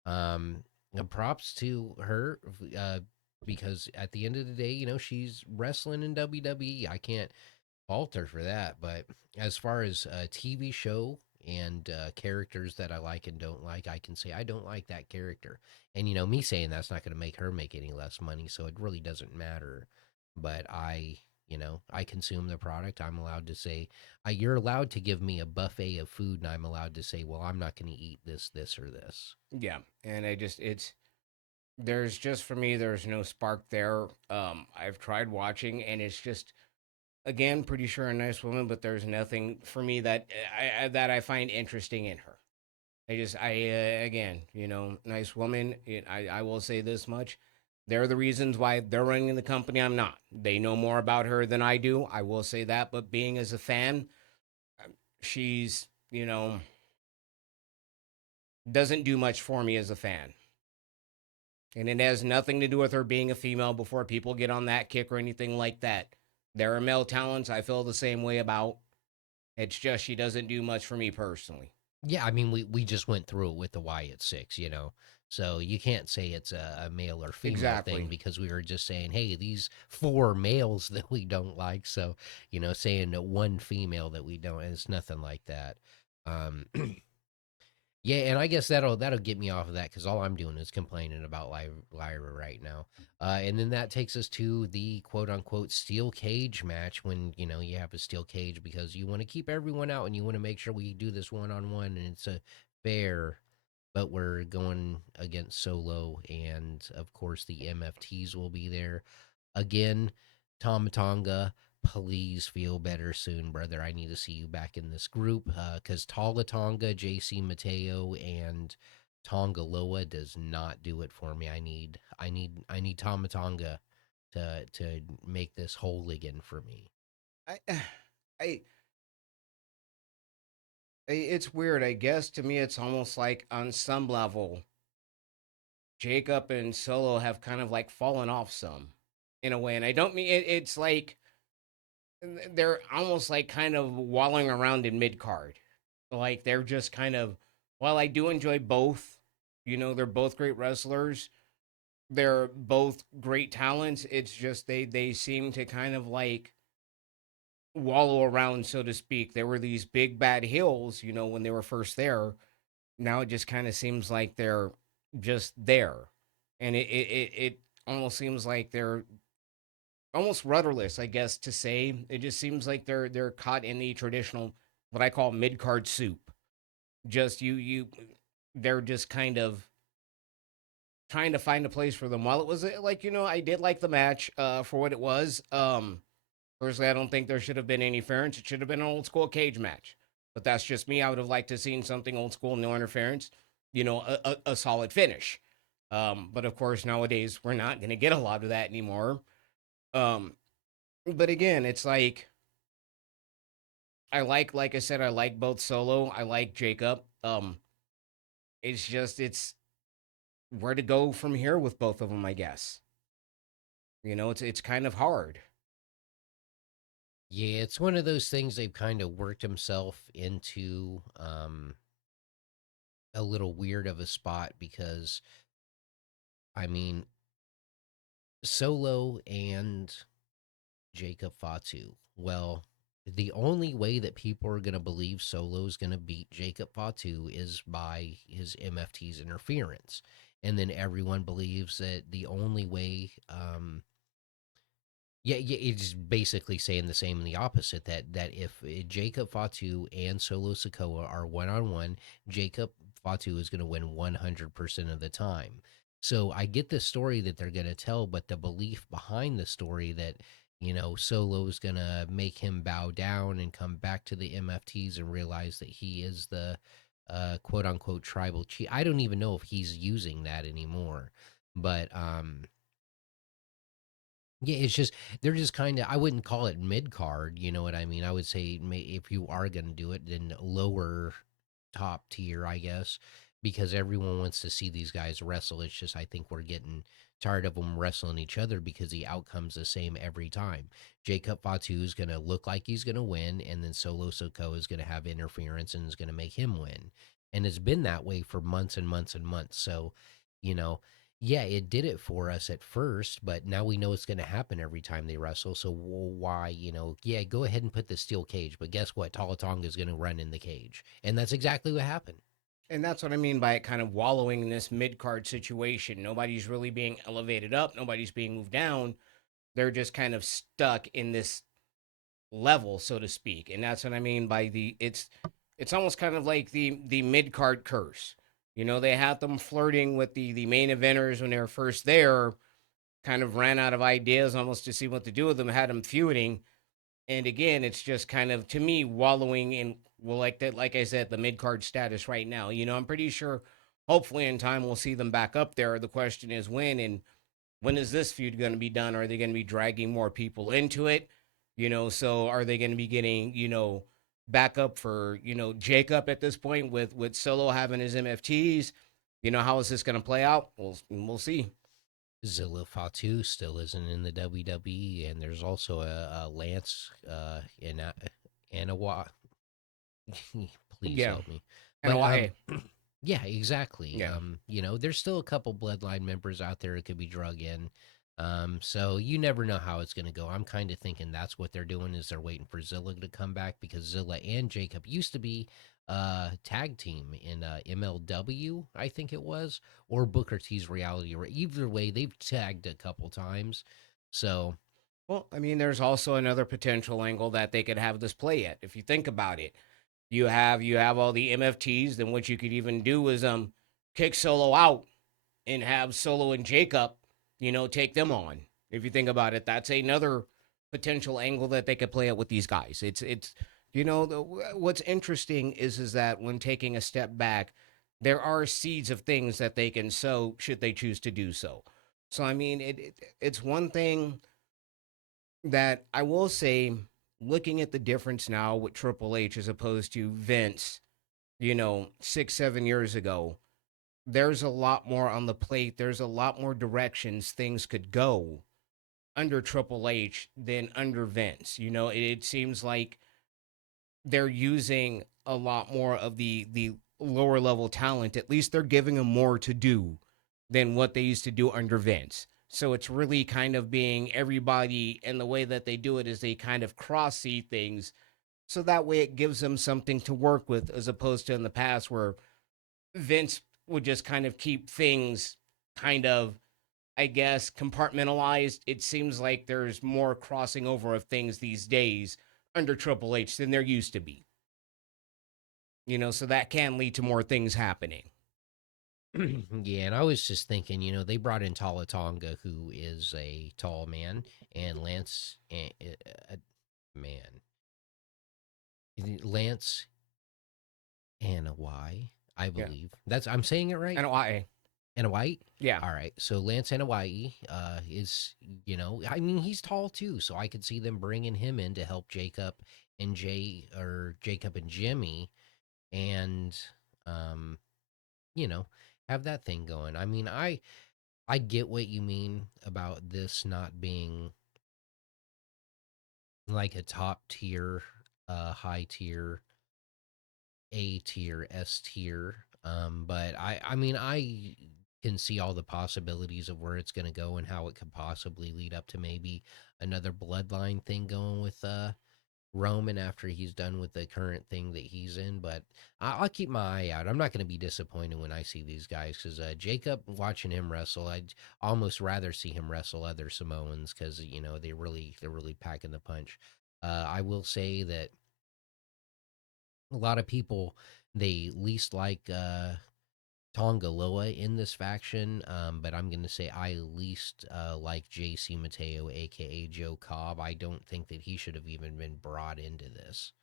um, props to her because at the end of the day, she's wrestling in WWE. I can't fault her for that. But as far as a TV show and characters that I like and don't like, I can say I don't like that character. And me saying that's not going to make her make any less money, so it really doesn't matter. But I consume the product. I'm allowed to say, you're allowed to give me a buffet of food, and I'm allowed to say, well, I'm not going to eat this, this, or this. yeah, and it's there's just for me there's no spark there. I've tried watching, and it's just again pretty sure a nice woman, but there's nothing for me that I find interesting in her. Again, nice woman. I will say this much. They're the reasons why they're running the company. I'm not. They know more about her than I do. I will say that. But being as a fan, she's, doesn't do much for me as a fan. And it has nothing to do with her being a female before people get on that kick or anything like that. There are male talents I feel the same way about. It's just she doesn't do much for me personally. Yeah, I mean, we just went through it with the Wyatt Six. So you can't say it's a male or female thing Exactly. because we were just saying, hey, these four males that we don't like. So, saying that one female that we don't, and it's nothing like that. Um, yeah, and I guess that'll get me off of that because all I'm doing is complaining about Lyra right now. And then that takes us to the quote unquote steel cage match when you have a steel cage because you want to keep everyone out and you want to make sure we do this one on one and it's a fair. But we're going against Solo, and of course the MFTs will be there again. Tomatonga, please feel better soon, brother. I need to see you back in this group because Talatonga, JC Mateo, and Tongaloa does not do it for me. I need Tomatonga to make this whole again for me. I, I, it's weird. I guess to me, it's almost like on some level, Jacob and Solo have kind of like fallen off some in a way. And I don't mean it's like they're almost like kind of wallowing around in mid card. Like they're just kind of, while I do enjoy both, they're both great wrestlers. They're both great talents. It's just they seem to kind of like wallow around, so to speak. There were these big bad hills, when they were first there. Now it just kind of seems like they're just there, and it almost seems like they're almost rudderless, I guess to say. It just seems like they're caught in the traditional, what I call mid card soup. Just they're just kind of trying to find a place for them. While it was like, I did like the match for what it was. Personally, I don't think there should have been any interference. It should have been an old school cage match. But that's just me. I would have liked to have seen something old school, no interference, a solid finish. But of course, nowadays we're not going to get a lot of that anymore. Um, but again, it's like I said, I like both Solo. I like Jacob. It's where to go from here with both of them, I guess. It's kind of hard. Yeah, it's one of those things they've kind of worked himself into a little weird of a spot because, I mean, Solo and Jacob Fatu. Well, the only way that people are going to believe Solo's going to beat Jacob Fatu is by his MFT's interference. And then everyone believes that the only way yeah, yeah, it's basically saying the same and the opposite. That if Jacob Fatu and Solo Sokoa are 1-on-1, Jacob Fatu is going to win 100% of the time. So I get the story that they're going to tell, but the belief behind the story that Solo is going to make him bow down and come back to the MFTs and realize that he is the quote unquote tribal chief. I don't even know if he's using that anymore, but yeah, it's just they're just kind of. I wouldn't call it mid card. You know what I mean? I would say if you are going to do it, then lower top tier, I guess, because everyone wants to see these guys wrestle. It's just I think we're getting tired of them wrestling each other because the outcome's the same every time. Jacob Fatu is going to look like he's going to win, and then Solo Soko is going to have interference and is going to make him win. And it's been that way for months and months and months. So, you know, yeah, it did it for us at first, but now we know it's going to happen every time they wrestle. So why, yeah, go ahead and put the steel cage, but guess what? Talatonga is going to run in the cage, and that's exactly what happened. And that's what I mean by it kind of wallowing in this mid card situation. Nobody's really being elevated up, nobody's being moved down. They're just kind of stuck in this level, so to speak. And that's what I mean by it's almost kind of like the mid card curse. They had them flirting with the main eventers when they were first there, kind of ran out of ideas almost to see what to do with them, had them feuding. And again, it's just kind of to me wallowing in, well, like that, like I said, the mid card status right now. I'm pretty sure hopefully in time we'll see them back up there. The question is when, and when is this feud going to be done? Are they going to be dragging more people into it? So are they going to be getting, back up for, Jacob at this point with Solo having his MFTs? How is this going to play out? We'll see. Zilla Fatu still isn't in the WWE, and there's also a Lance in Anawa. Please Yeah. help me. And But why? yeah, exactly. Yeah. There's still a couple bloodline members out there that could be drug in. So you never know how it's going to go. I'm kind of thinking that's what they're doing is they're waiting for Zilla to come back because Zilla and Jacob used to be tag team in MLW, I think it was, or Booker T's reality. Or either way, they've tagged a couple times. So Well, I mean, there's also another potential angle that they could have this play at. If you think about it, you have all the MFTs. Then what you could even do is kick Solo out and have Solo and Jacob, take them on. If you think about it, that's another potential angle that they could play out with these guys. It's what's interesting is that when taking a step back, there are seeds of things that they can sow should they choose to do so. So I mean, it's one thing that I will say, looking at the difference now with Triple H as opposed to Vince, 6, 7 years ago, there's a lot more on the plate. There's a lot more directions things could go under Triple H than under Vince. It seems like they're using a lot more of the lower level talent. At least they're giving them more to do than what they used to do under Vince. So it's really kind of being everybody, and the way that they do it is they kind of cross see things. So that way it gives them something to work with, as opposed to in the past where Vince would just kind of keep things kind of, I guess, compartmentalized. It seems like there's more crossing over of things these days under Triple H than there used to be. So that can lead to more things happening. Yeah, and I was just thinking, they brought in Tala Tonga, who is a tall man, and man, Lance Anawai, I Yeah. believe. I'm saying it right. And why? Anawai. Yeah. All right, so Lance Anawai is, I mean, he's tall too, so I could see them bringing him in to help Jacob and Jimmy, and um, you know, have that thing going. I mean, I get what you mean about this not being like a top tier, high tier, A tier, S tier. But I mean, I can see all the possibilities of where it's going to go and how it could possibly lead up to maybe another bloodline thing going with Roman after he's done with the current thing that he's in. But I'll keep my eye out. I'm not going to be disappointed when I see these guys because Jacob, watching him wrestle, I'd almost rather see him wrestle other Samoans because they're really packing the punch. I will say that a lot of people they least like Tonga Loa in this faction, but I'm going to say I least like JC Mateo, aka Joe Cobb. I don't think that he should have even been brought into this.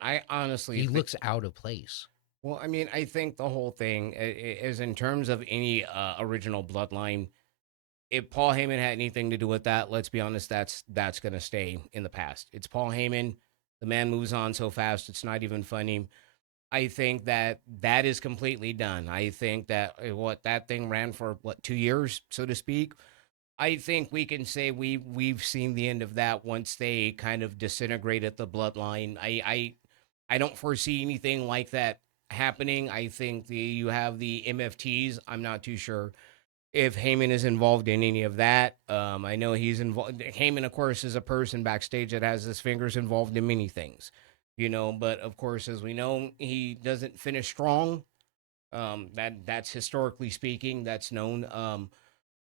I honestly He think, looks out of place. well, I mean, I think the whole thing is in terms of any original bloodline. If Paul Heyman had anything to do with that, let's be honest, that's going to stay in the past. It's Paul Heyman. The man moves on so fast, it's not even funny. I think that that is completely done. I think that what that thing ran for, what, 2 years, so to speak. I think we can say we've seen the end of that once they kind of disintegrated the bloodline. I don't foresee anything like that happening. I think you have the MFTs. I'm not too sure if Heyman is involved in any of that. I know he's involved. Heyman, of course, is a person backstage that has his fingers involved in many things, But of course, as we know, he doesn't finish strong. That's historically speaking, that's known.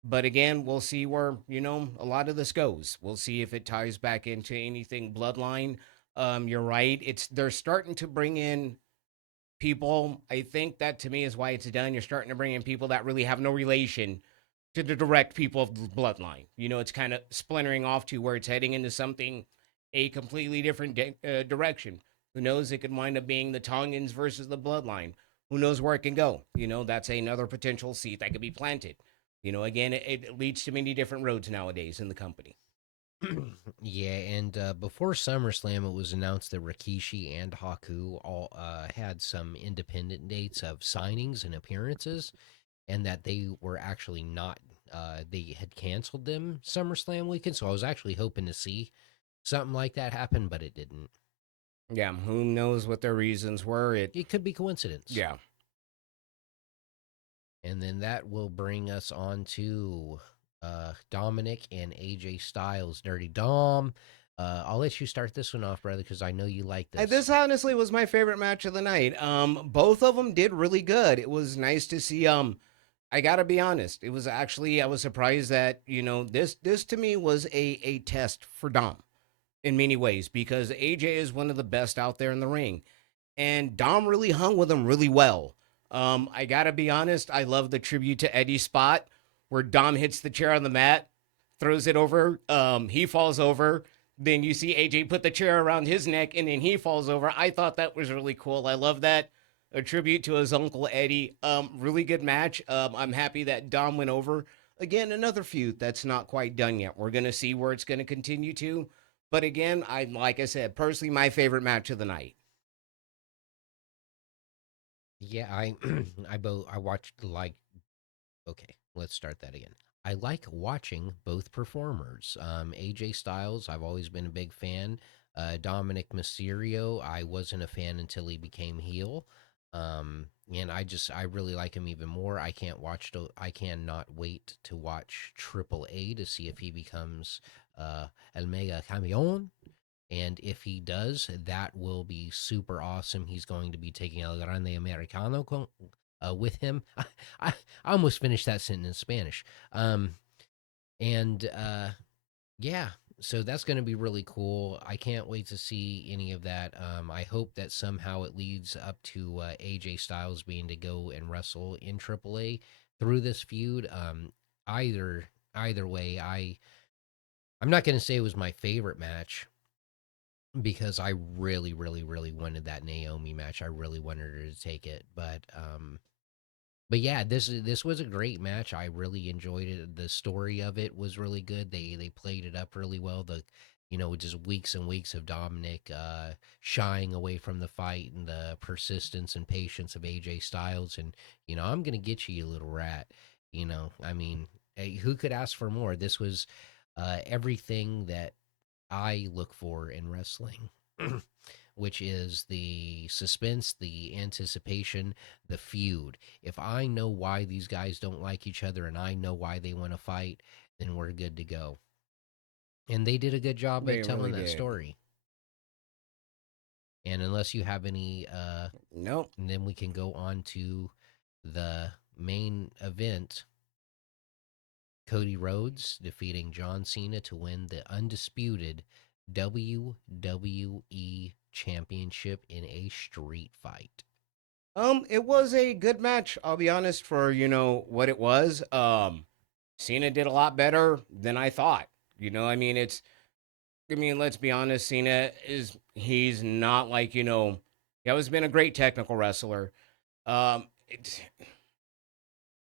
But again, we'll see where, a lot of this goes. We'll see if it ties back into anything bloodline. You're right. They're starting to bring in people. I think that to me is why it's done. You're starting to bring in people that really have no relation to the direct people of the bloodline. It's kind of splintering off to where it's heading into something, a completely different direction. Who knows? It could wind up being the Tongans versus the bloodline. Who knows where it can go? That's another potential seed that could be planted. Again, it leads to many different roads nowadays in the company. Yeah, and before SummerSlam, it was announced that Rikishi and Haku all had some independent dates of signings and appearances, and that they were actually not. They had canceled them SummerSlam weekend, so I was actually hoping to see something like that happen, but it didn't. Yeah, who knows what their reasons were? It could be coincidence. Yeah. And then that will bring us on to Dominic and AJ Styles. Dirty Dom. I'll let you start this one off, brother, because I know you like this. This honestly was my favorite match of the night. Both of them did really good. It was nice to see. I gotta be honest. It was actually, I was surprised that this to me was a test for Dom in many ways, because AJ is one of the best out there in the ring, and Dom really hung with him really well. I gotta be honest. I love the tribute to Eddie spot where Dom hits the chair on the mat, throws it over. He falls over. Then you see AJ put the chair around his neck, and then he falls over. I thought that was really cool. I love that. A tribute to his uncle Eddie. Really good match. I'm happy that Dom went over. Again, another feud that's not quite done yet. We're gonna see where it's gonna continue to. But again, like I said, personally, my favorite match of the night. Yeah, I watched like okay, let's start that again. I like watching both performers. AJ Styles, I've always been a big fan. Dominic Mysterio, I wasn't a fan until he became heel. And I really like him even more. I cannot wait to watch Triple A to see if he becomes El Mega Camion. And if he does, that will be super awesome. He's going to be taking El Grande Americano with him. I, I almost finished that sentence in Spanish. And Yeah, so that's going to be really cool. I can't wait to see any of that. I hope that somehow it leads up to AJ Styles being to go and wrestle in AAA through this feud. Either either way, I'm not going to say it was my favorite match because I really, really, really wanted that Naomi match. I really wanted her to take it, but yeah, this was a great match. I really enjoyed it. The story of it was really good. They played it up really well. Just weeks and weeks of Dominic shying away from the fight and the persistence and patience of AJ Styles, and I'm gonna get you, you little rat. I mean, hey, who could ask for more? This was everything that I look for in wrestling. Which is the suspense, the anticipation, the feud. If I know why these guys don't like each other and I know why they want to fight, then we're good to go. And they did a good job at They telling really that did. story. And unless you have any, Nope. and then we can go on to the main event. Cody Rhodes defeating John Cena to win the undisputed WWE Championship in a street fight. It was a good match. I'll be honest for what it was. Cena did a lot better than I thought. I mean, let's be honest. Cena he's not like he always been a great technical wrestler. It's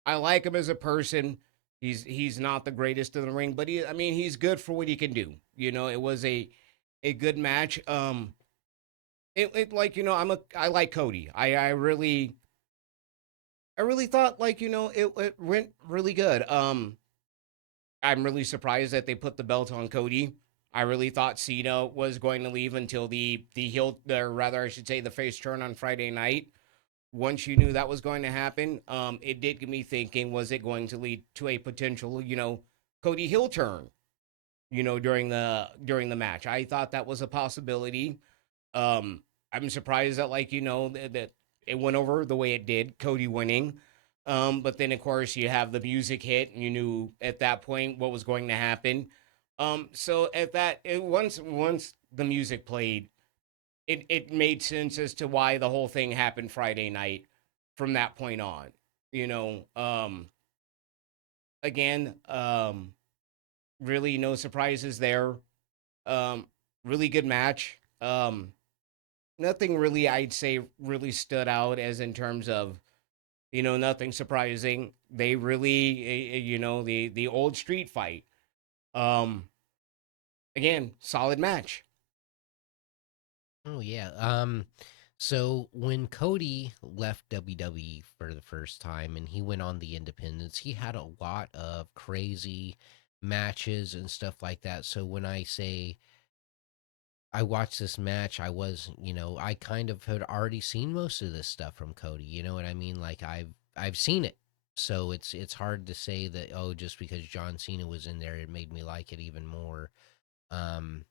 I like him as a person. He's not the greatest in the ring, but I mean, he's good for what he can do. It was a good match. It like I like Cody. I really thought like it went really good. I'm really surprised that they put the belt on Cody. I really thought Cena was going to leave until the heel, or rather, I should say, the face turn on Friday night. Once you knew that was going to happen, it did get me thinking: was it going to lead to a potential, Cody heel turn? During the match, I thought that was a possibility. Um, I'm surprised that that it went over the way it did, Cody winning. But then of course you have the music hit, and you knew at that point what was going to happen. So at once the music played, it made sense as to why the whole thing happened Friday night. From that point on, you know, again, really no surprises there. Um, really good match. Nothing really I'd say really stood out as in terms of nothing surprising. They really the old street fight. Um, again, solid match. Oh yeah. So when Cody left WWE for the first time and he went on the independents, he had a lot of crazy matches and stuff like that. So when I say I watched this match, I kind of had already seen most of this stuff from Cody. You know what I mean? Like I've seen it. So it's hard to say that, oh, just because John Cena was in there it made me like it even more. Um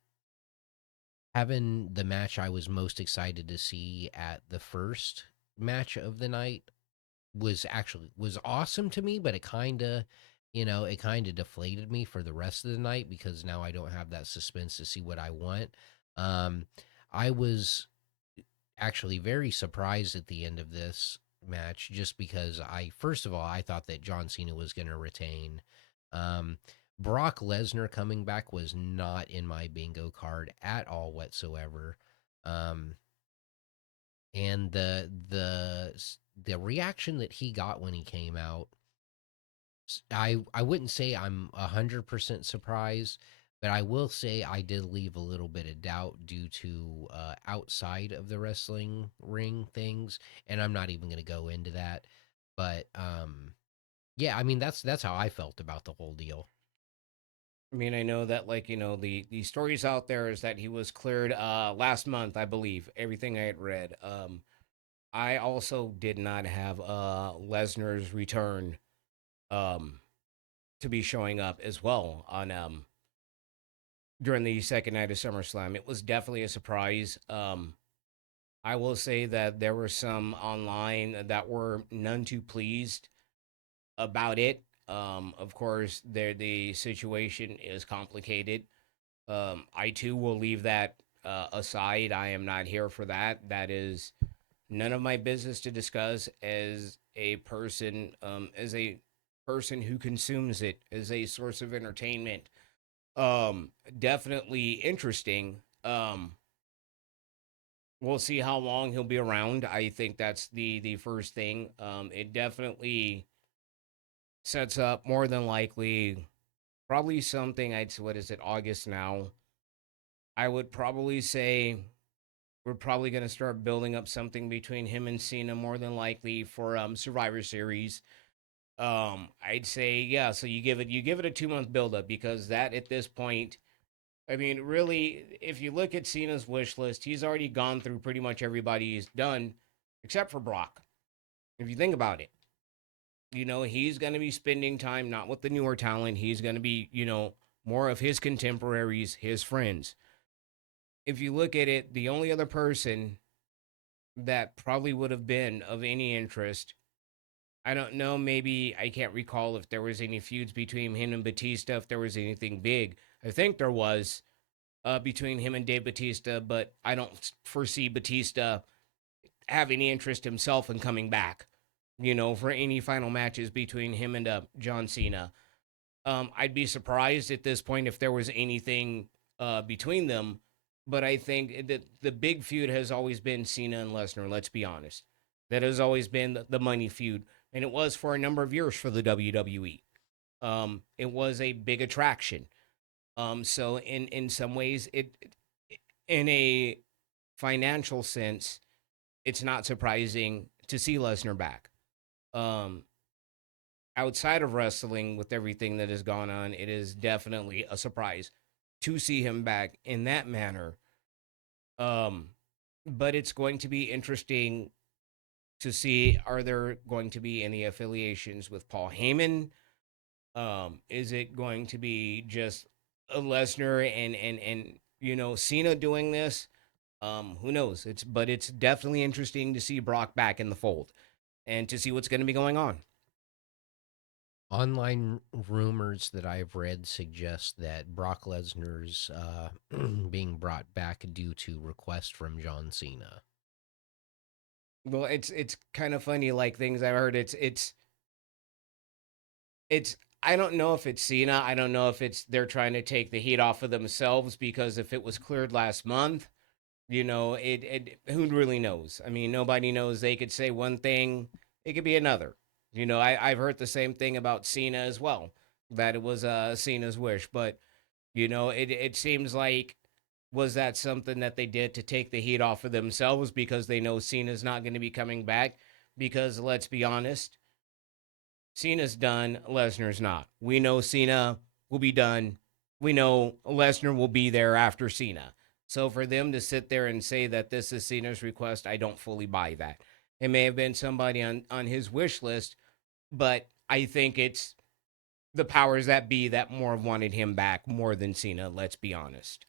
Having the match I was most excited to see at the first match of the night was awesome to me, but it kind of deflated me for the rest of the night because now I don't have that suspense to see what I want. Um, I was actually very surprised at the end of this match just because first of all, I thought that John Cena was going to retain. Um, Brock Lesnar coming back was not in my bingo card at all whatsoever. Um, and the reaction that he got when he came out, I wouldn't say I'm 100% surprised, but I will say I did leave a little bit of doubt due to outside of the wrestling ring things, and I'm not even going to go into that. But yeah, I mean that's how I felt about the whole deal. I mean, I know that the stories out there is that he was cleared last month, I believe. Everything I had read. I also did not have Lesnar's return um to be showing up as well on during the second night of SummerSlam. It was definitely a surprise. I will say that there were some online that were none too pleased about it. Of course, the situation is complicated. I too will leave that aside. I am not here for that. That is none of my business to discuss as a person who consumes it as a source of entertainment. Definitely interesting. We'll see how long he'll be around. I think that's the first thing. It definitely sets up more than likely probably something. I'd say, what is it, August now? I would probably say we're probably going to start building up something between him and Cena more than likely for Survivor Series. I'd say yeah. So you give it a 2 month build up because that at this point, I mean, really, if you look at Cena's wish list, he's already gone through pretty much everybody he's done, except for Brock. If you think about it, he's going to be spending time not with the newer talent. He's going to be, more of his contemporaries, his friends. If you look at it, the only other person that probably would have been of any interest, I don't know, maybe I can't recall if there was any feuds between him and Batista, if there was anything big. I think there was between him and Dave Batista, but I don't foresee Batista have any interest himself in coming back, for any final matches between him and John Cena. I'd be surprised at this point if there was anything between them, but I think that the big feud has always been Cena and Lesnar. Let's be honest, that has always been the money feud, and it was for a number of years for the WWE. It was a big attraction. So in some ways, in a financial sense, it's not surprising to see Lesnar back. Um, Outside of wrestling, with everything that has gone on, it is definitely a surprise to see him back in that manner. Um, but it's going to be interesting to see, are there going to be any affiliations with Paul Heyman? Is it going to be just a Lesnar and Cena doing this? Who knows? It's definitely interesting to see Brock back in the fold and to see what's going to be going on. Online rumors that I've read suggest that Brock Lesnar's being brought back due to request from John Cena. Well, it's kind of funny, like things I've heard. It's I don't know if it's Cena. I don't know if it's they're trying to take the heat off of themselves because if it was cleared last month, it who really knows? I mean, nobody knows. They could say one thing, it could be another. I've heard the same thing about Cena as well, that it was Cena's wish, but it seems like was that something that they did to take the heat off of themselves because they know Cena's not going to be coming back? Because let's be honest, Cena's done, Lesnar's not. We know Cena will be done. We know Lesnar will be there after Cena. So for them to sit there and say that this is Cena's request, I don't fully buy that. It may have been somebody on his wish list, but I think it's the powers that be that more wanted him back more than Cena, let's be honest.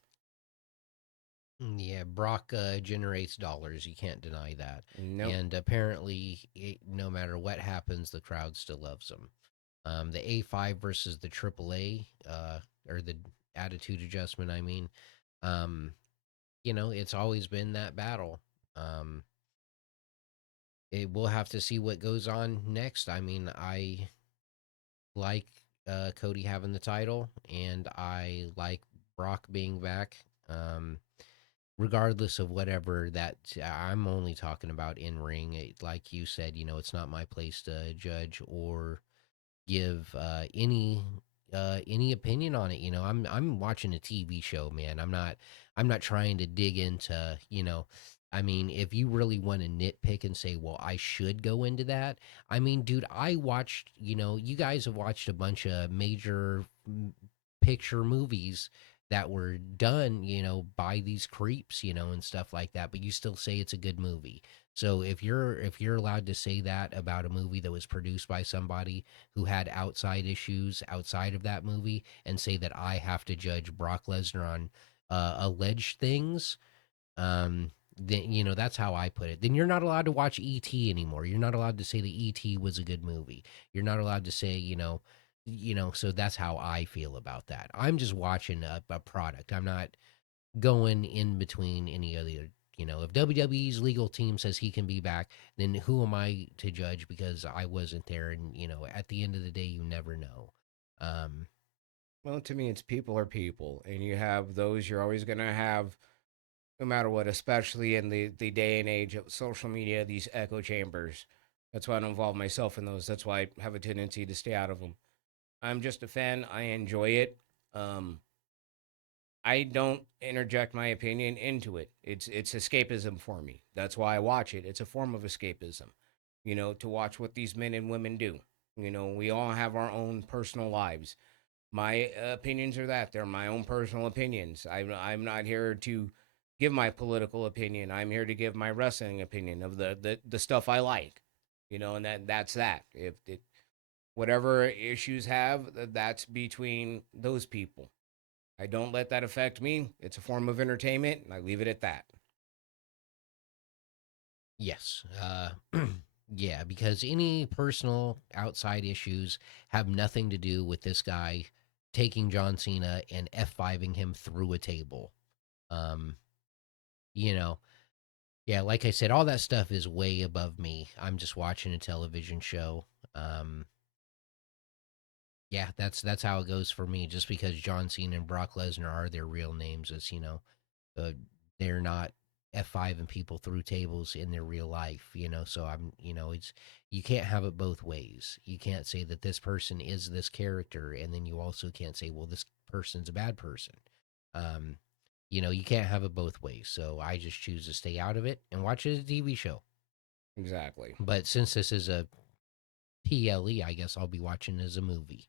Yeah, Brock generates dollars. You can't deny that. Nope. And apparently, no matter what happens, the crowd still loves him. The A5 versus the AAA, or the Attitude Adjustment, I mean, um, it's always been that battle. Um, we'll have to see what goes on next. I mean, I like Cody having the title, and I like Brock being back. Regardless of whatever that I'm only talking about in ring. Like you said, it's not my place to judge or give any opinion on it. I'm watching a TV show, man. I'm not trying to dig into. I mean, if you really want to nitpick and say, well, I should go into that. I mean, dude, I watched. You guys have watched a bunch of major picture movies that were done, by these creeps, and stuff like that, but you still say it's a good movie. So if you're allowed to say that about a movie that was produced by somebody who had outside issues outside of that movie, and say that I have to judge Brock Lesnar on alleged things, then that's how I put it. Then you're not allowed to watch ET anymore. You're not allowed to say that ET was a good movie. You're not allowed to say, so that's how I feel about that. I'm just watching a product. I'm not going in between any other. If WWE's legal team says he can be back, then who am I to judge because I wasn't there? And at the end of the day, you never know. Um, Well, to me, it's people are people, and you have those you're always going to have, no matter what, especially in the day and age of social media, these echo chambers. That's why I don't involve myself in those. That's why I have a tendency to stay out of them. I'm just a fan. I enjoy it. Um, I don't interject my opinion into it. It's escapism for me. That's why I watch it. It's a form of escapism, to watch what these men and women do. We all have our own personal lives. My opinions are that they're my own personal opinions. I'm not here to give my political opinion. I'm here to give my wrestling opinion of the stuff I like. And that's that. If it, whatever issues have, that's between those people. I don't let that affect me. It's a form of entertainment, and I leave it at that. Yes. Yeah, because any personal outside issues have nothing to do with this guy taking John Cena and F5ing him through a table. Um, you know, yeah, like I said, all that stuff is way above me. I'm just watching a television show. Um, yeah, that's how it goes for me. Just because John Cena and Brock Lesnar are their real names, is uh, they're not F5 and people through tables in their real life, So it's you can't have it both ways. You can't say that this person is this character, and then you also can't say, well, this person's a bad person. Um, you can't have it both ways. So I just choose to stay out of it and watch it as a TV show. Exactly. But since this is a PLE, I guess I'll be watching it as a movie.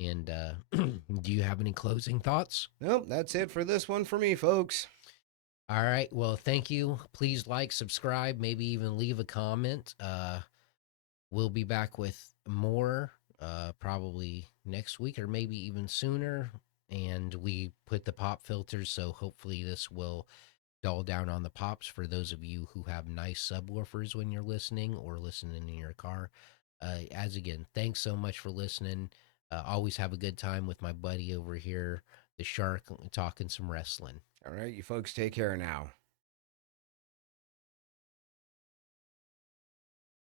And do you have any closing thoughts? Nope, that's it for this one for me, folks. All right. Well, thank you. Please like, subscribe, maybe even leave a comment. We'll be back with more probably next week or maybe even sooner. And we put the pop filters, so hopefully this will dull down on the pops for those of you who have nice subwoofers when you're listening or listening in your car. As again, thanks so much for listening. Always have a good time with my buddy over here, the shark, talking some wrestling. All right, you folks take care now.